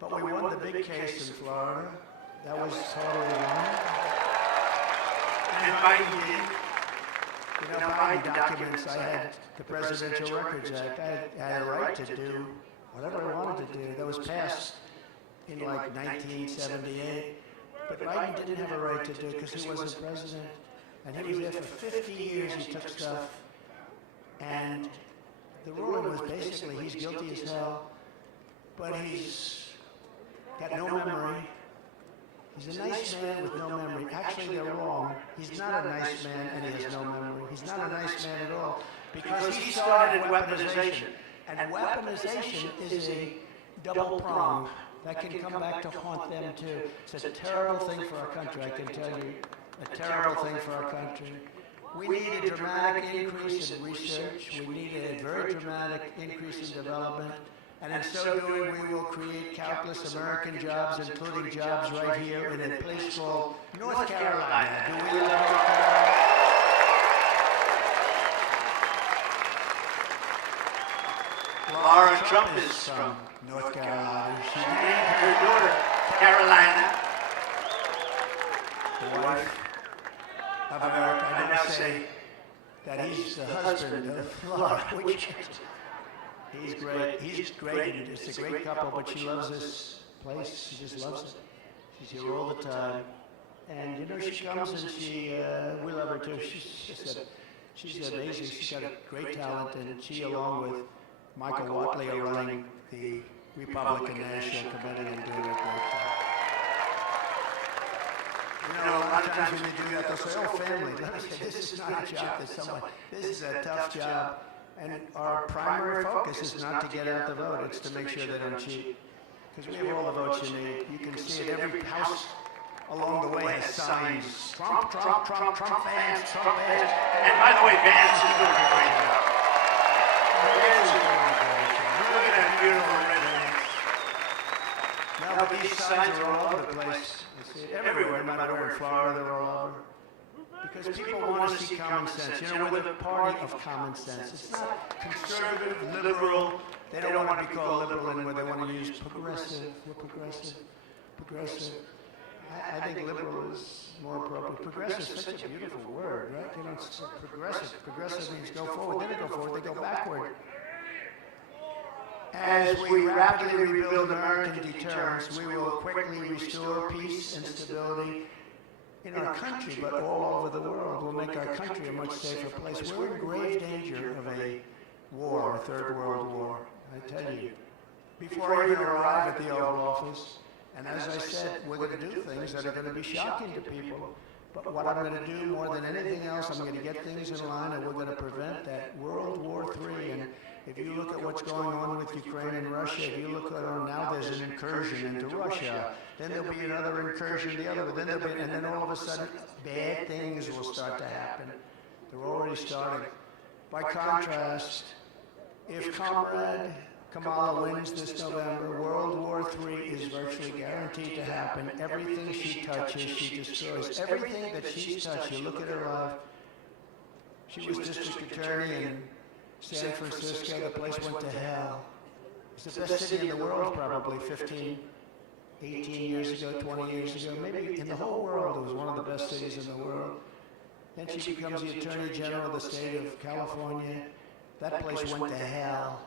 But we won the big case in Florida. That was totally wrong. And Biden did. You know, Biden documents, I had the Presidential Records Act. I had a right to do whatever I wanted to do. That was passed in like 1978. But Biden didn't have a right to do it because he wasn't president. And he was there for 50 years. He took stuff. And the ruling was basically he's guilty as hell, but he's got no memory. He's a nice man with no memory. Actually, they're wrong. He's not a nice man and he has no memory. He's not a nice man at all because he started weaponization. And weaponization is a double prong that can come back to haunt them too. It's a terrible thing for our country, I can tell you. A terrible thing for our country. We need a dramatic increase in research. We need a very dramatic increase in development. And in so doing, we will create countless American jobs, including jobs right here in a place called North Carolina. Do we love North Carolina? Laura Trump is from North Carolina. She named her daughter Carolina. The wife of America. I now say that he's the husband of Laura, which he's great. He's great. It's a great couple, but she loves this place. She just loves it. She's here all the time. And you know, she comes and we love her too. She's amazing. She's got a great talent, and she, along with Michael Watley, are running the Republican National Committee and doing a great job. You know, a lot of times when they do that, they'll say, oh, family, let me say, this is not a job that someone, this is a tough job. And our primary focus is not to get out the vote, it's to make sure they don't cheat. Because we have all the votes you need. You can see it, every house along the way has signs. Trump, Trump, Trump, Trump fans, Trump fans. And by the way, Vance is doing a great job. Vance is doing a great job. Look at that beautiful residence. No, but these signs are all over the place. You see it everywhere, no matter where in Florida, they're all over. Because people want to see common sense. You know, we're the party of common sense. It's not conservative, liberal. They don't want to be called liberal anymore. They want to use progressive. We're progressive. Progressive. I think liberal is more appropriate. Progressive is such a beautiful word, right? You know, it's progressive. Progressive means go forward. They don't go forward, they go backward. As we rapidly rebuild American deterrence, we will quickly restore peace and stability in our country, but all over the world. We'll make our country a much safer place. We're in grave danger of a war, a third world war, I tell you. Before I even arrive at the Oval Office, and as I said, we're going to do things that are going to be shocking to people. But what I'm going to do more than anything else, I'm going to get things in line, and we're going to prevent that World War III. And if you look at what's going on with Ukraine and Russia, if you look at now there's an incursion into Russia, then there'll be another incursion the other, then there'll be, and then all of a sudden bad things will start to happen. They're already starting. By contrast, if Comrade Kamala wins this November, World War III is virtually guaranteed to happen. Everything she touches, she destroys. Everything that she's touched, you look at her life. She was district attorney in San Francisco. The place went to hell. It's the best city in the world probably 15, 18 years ago, 20 years ago. Maybe in the whole world, it was one of the best cities in the world. Then she becomes the Attorney General of the state of California. That place went to hell.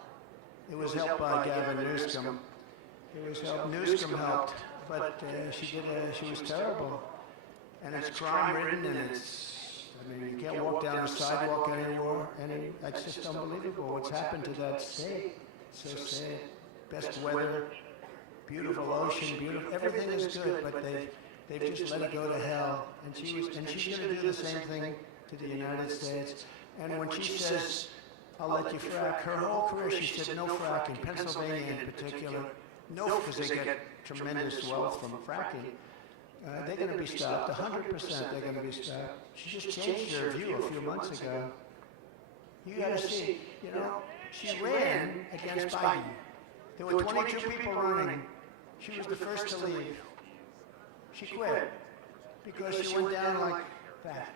It was helped by Gavin Newsom. Newsom helped, but she was terrible. And it's crime-ridden, and you can't walk down the sidewalk anymore. And it's just unbelievable what's happened to that state. It's so sad. Best weather, beautiful ocean, beautiful. Everything is good, but they've just let it go to hell. And she's going to do the same thing to the United States. And when she says, I'll let you frack. Her whole career, she said no fracking, Pennsylvania in particular. No, because they get tremendous wealth from fracking. They're going to be stopped, 100% they're going to be stopped. She just changed her view a few months ago. You got to see, you know, she ran against Biden. There were 22 people running. She was the first to leave. She quit because she went down like that.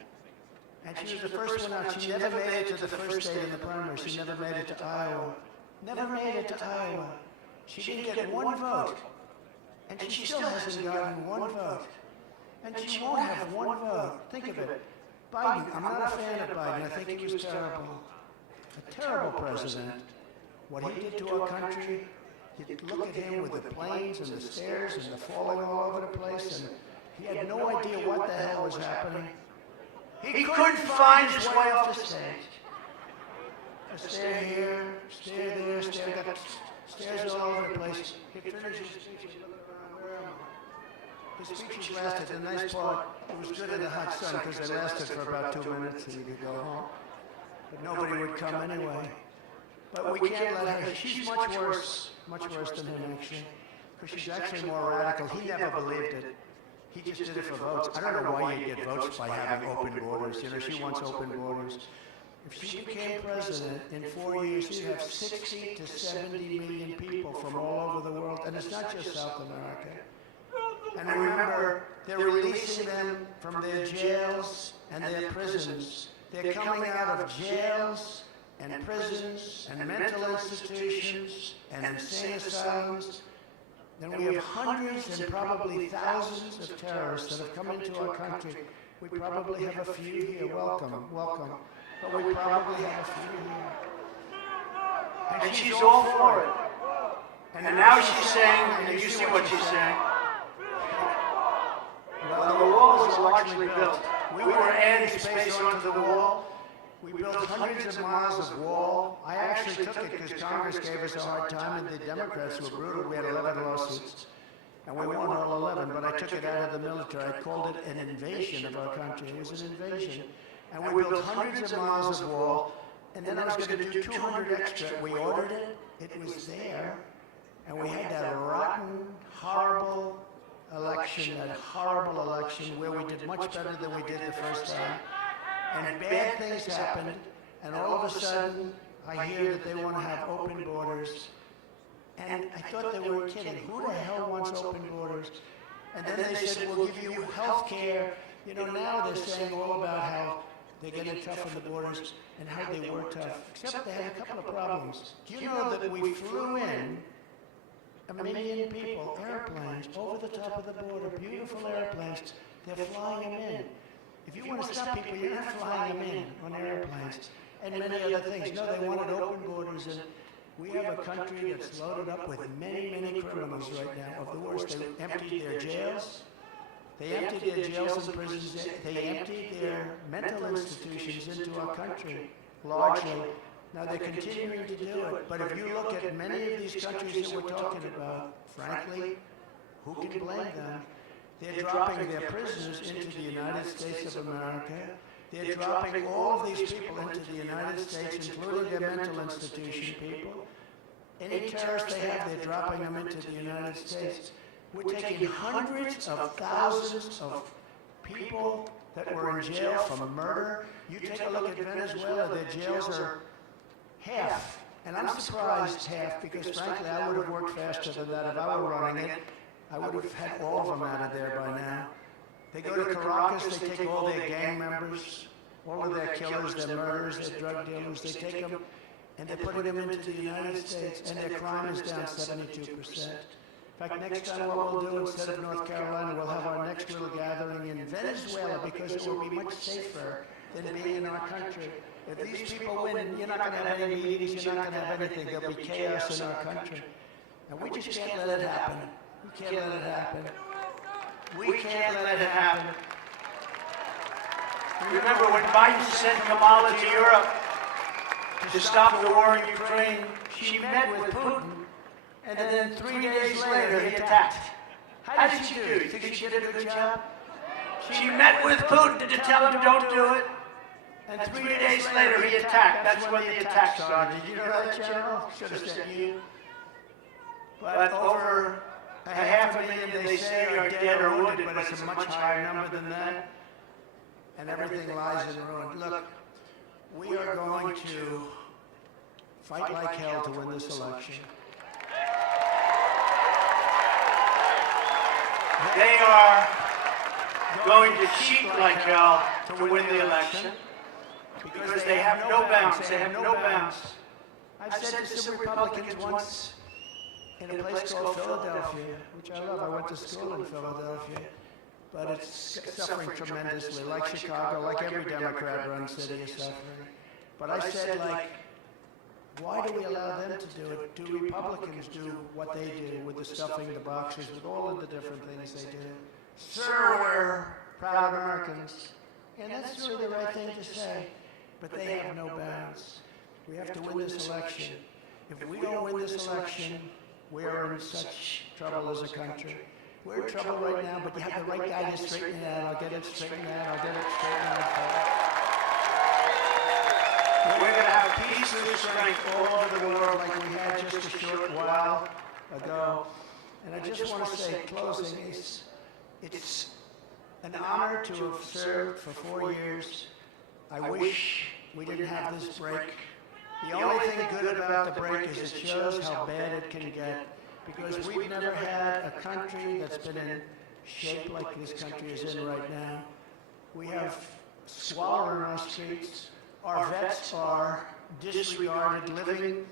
And she was the first one out. She never made it to the first state in the primary. She never made it to Iowa. Never made it to Iowa. She didn't get one vote. And she still hasn't gotten one vote. And she won't have one vote. Think of it. Biden, I'm not a fan of Biden. I think he was terrible. A terrible president. What he did to our country, you look at him with the planes and the stairs and the falling all over the place, and he had no idea what the hell was happening. He couldn't find his way off the stage. A stair here, stair there, stairs all over the place. He finished his speech, he's looking around, where am I? His speech lasted, the nice part, it was good in the hot sun because it lasted for about 2 minutes and he could go home. But nobody would come anyway. But we can't let her, she's much worse than him actually, because she's actually more radical. He never believed it. He just did it for votes. I don't know why you get votes by having open borders. You know, she wants open borders. If she became president in 4 years, she'd have 60 to 70 million people from all over the world. And it's not just South America. And remember, they're releasing them from their jails and their prisons. They're coming out of jails and prisons and mental institutions and insane asylums. Then we have hundreds and probably thousands of terrorists that have come into our country. We probably have a few here. Welcome. But we probably have a few here. And she's all for it. And now she's saying, and you see what she's saying, well, the wall was largely built. We were adding space onto the wall. We built hundreds of miles of wall. I actually took it because Congress gave us a hard time and the Democrats were brutal. We had 11 lawsuits and we won all 11, but I took it out of the military. I called it an invasion of our country. It was an invasion. And we built hundreds of miles of wall, and then I was going to do 200 extra. We ordered it. It was there. And we had that rotten, horrible election, where we did much better than we did the first time. And bad things happened, and all of a sudden, I hear that they want to have open borders. And I thought they were kidding. Who the hell wants open borders? And then they said, we'll give you health care You know, now they're saying all about how they're getting tough on the borders and how they were tough, except they had a couple of problems. Do you know that we flew in 1 million people, airplanes, over the top of the border, beautiful airplanes, they're flying them in. If you want to stop people, you're not flying them in on airplanes and many other things. No, they wanted open borders, and we have a country that's loaded up with many, many criminals right now, of the worst. They emptied their jails. They emptied their jails and prisons. They emptied their mental institutions into our country, largely. Now, they're continuing to do it, but if you look at many of these countries that we're talking about, frankly, who can blame them? They're dropping their prisoners into the United States of America. They're dropping all of these people into the United States, including their mental institution people. Any terrorists they have, they're dropping them into the United States. We're taking hundreds of thousands of people that were in jail for murder. You take a look at Venezuela, their jails are half. And I'm surprised half, because frankly, I would have worked faster than that. If I were running it, I would have had all of them out of there by now. They go to Caracas, they take all their gang members, all of their killers, their murderers, their drug dealers, they take them and they put them into the United States, and their crime is down 72%. In fact, next time what we'll do, instead of North Carolina, we'll have our next little gathering in Venezuela, because it will be much safer than being in our country. If these people win, you're not going to have any meetings, you're not going to have anything. There'll be chaos in our country. And we just can't let it happen. We can't let it happen. We can't let it happen. Remember when Biden sent Kamala to Europe to stop the war in Ukraine, she met with Putin, and then 3 days later he attacked. How did she do? You think she did a good job? She met with Putin to tell him don't do it, and 3 days later he attacked. That's when the attack started. Did you know that, General? Should have said you. But over 500,000, they say, are dead or wounded, but it's a much higher number than that. And everything lies in ruin. Look, we are going to fight like hell to win this election. They are going to cheat like hell to win the election, because they have no bounds. They have no bounds. I've said to some Republicans once in a place called Philadelphia, which I love. I went to school in Philadelphia, but it's suffering tremendously, like Chicago, like every Democrat-run city is suffering. But I said, like, why do we allow them to do it? Do Republicans do what they do with the stuffing the boxes, with all of the different things they do? Sir, we're proud Americans. And that's really the right thing to say. But they have no bounds. We have to win this election. If we don't win this election, we are in such trouble as a country. We're in trouble right now, but you have the right guy to straighten it out. I'll get it straightened out. I'll get it straightened out. We're going to have peace and strength all over the world like we had just a short while ago. And I just want to say, closing, it's an honor to have served for 4 years. I wish we didn't have this break. The only thing good about the break is it shows how bad it can get, because we've never had a country that's been in shape like this country is in right now. We have squalor in our streets. Our vets are disregarded, living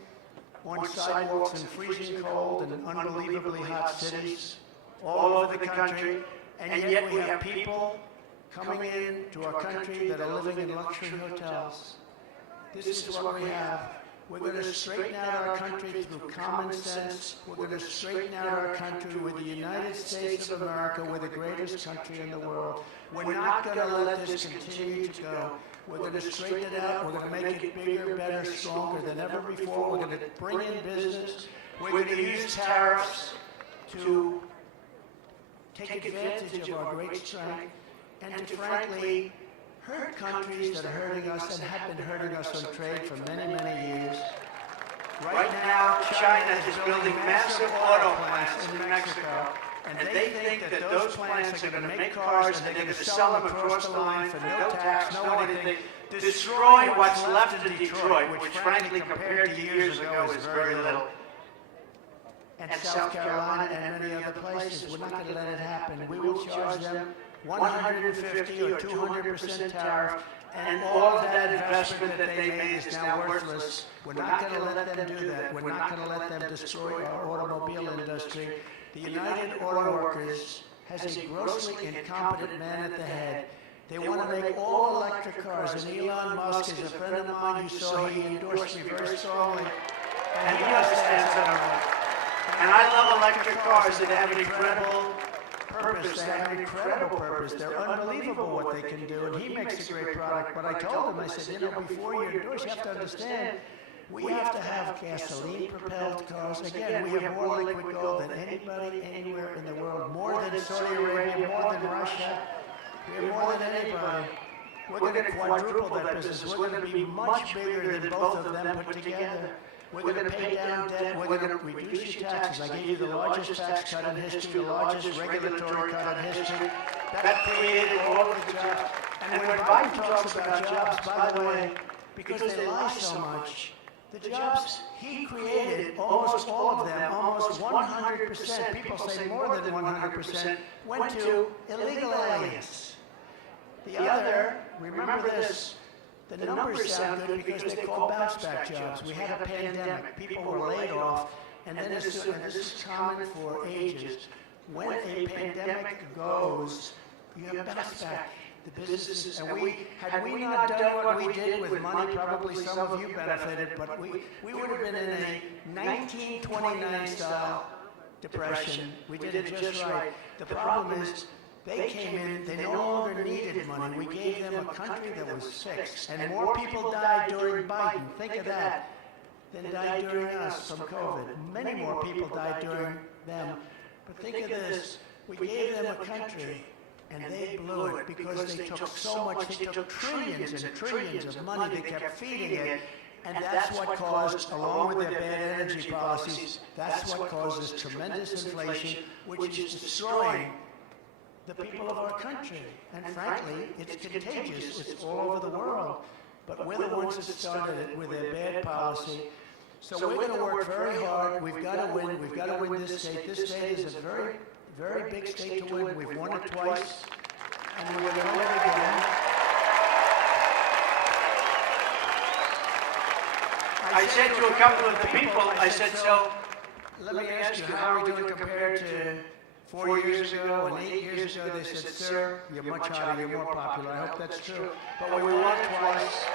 on sidewalks in freezing cold and unbelievably hot cities all over the country, and yet we have people coming in to our country that are living in luxury hotels. This is what we have. We're going to straighten out our country through common sense. We're going to straighten out our country with the United States of America. We're the greatest country in the world. We're not going to let this continue to go. We're going to straighten it out. We're going to make it bigger, better, stronger than ever before. We're going to bring in business. We're going to use tariffs to take advantage of our great strength and to, frankly, hurt countries that are hurting us and have been hurting us on trade for many, many years. Right now, China is building massive auto plants in Mexico, and they think that those plants are going to make cars and they're going to sell them across the line for no tax, no anything, destroy what's left of Detroit, which frankly, compared to years ago, is very little. And South Carolina and many other places. We're not going to let it happen. We will charge them 150 or 200% tariff, and all of that investment that they made is now worthless. We're not going to let them do that. We're not going to let them destroy our automobile industry. The United Auto Workers has a grossly incompetent man at the head. They want to make all electric cars, and Elon Musk is a friend of mine. You saw he endorsed me very strongly, and he understands that. And I love electric cars that have an incredible Purpose. They have an incredible purpose. They're unbelievable what they can do, and he makes a great product. But I told him, I said, before you endorse, you have to understand, we have to have gasoline-propelled cars. Again, we have more liquid gold than anybody anywhere in the world, more than Saudi Arabia, more than Russia. We have more than anybody. We're going to quadruple that business. We're going to be much bigger than both of them put together. We're going to pay down debt. We're going to reduce your taxes. I gave you the largest tax cut in history, the largest regulatory cut in history. That created all of the jobs. And when Biden talks about jobs, by the way, because they lie so much, the jobs he created, almost all of them, almost 100%, people say more than 100%, went to illegal aliens. The other, remember this, the numbers sound good because they call bounce-back jobs. We had a pandemic. People were laid off. And then this is common for ages. When a pandemic goes, you have bounce-back. The businesses, and had we not done what we did with money, probably some of you benefited, but we would have been in a 1929-style depression. We did it just right. The problem is, they came in, they no longer needed money. We gave them a country that was sick. And more people died during Biden, think of that, than died during us from COVID. Many more people died during them. But think of this, we gave them a country, and they blew it because they took so much, they took trillions and trillions of money, they kept feeding it. And that's what caused, along with their bad energy policies, that's what caused this tremendous inflation, which is destroying the people of our country. And frankly, it's contagious. It's all over the world. But we're the ones that started it with their bad policy. So we're going to work very hard. We've got to win. We've got to win this state. This state is a very, very big state to win. We've won it twice, and we're going to win it again. I said to a couple of the people, I said, so let me ask you, how are we doing compared to 4 years ago and 8 years ago? They said, sir, you're much hotter, you're more popular. I hope that's true. But we won twice.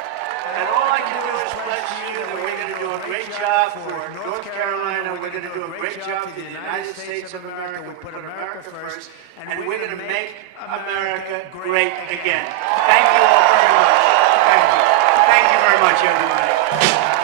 And all I can do is pledge to you that we're going to do a great job for North Carolina. We're going to do a great job for the United States of America. We put America first. And we're going to make America great again. Thank you all very much. Thank you. Thank you very much, everybody.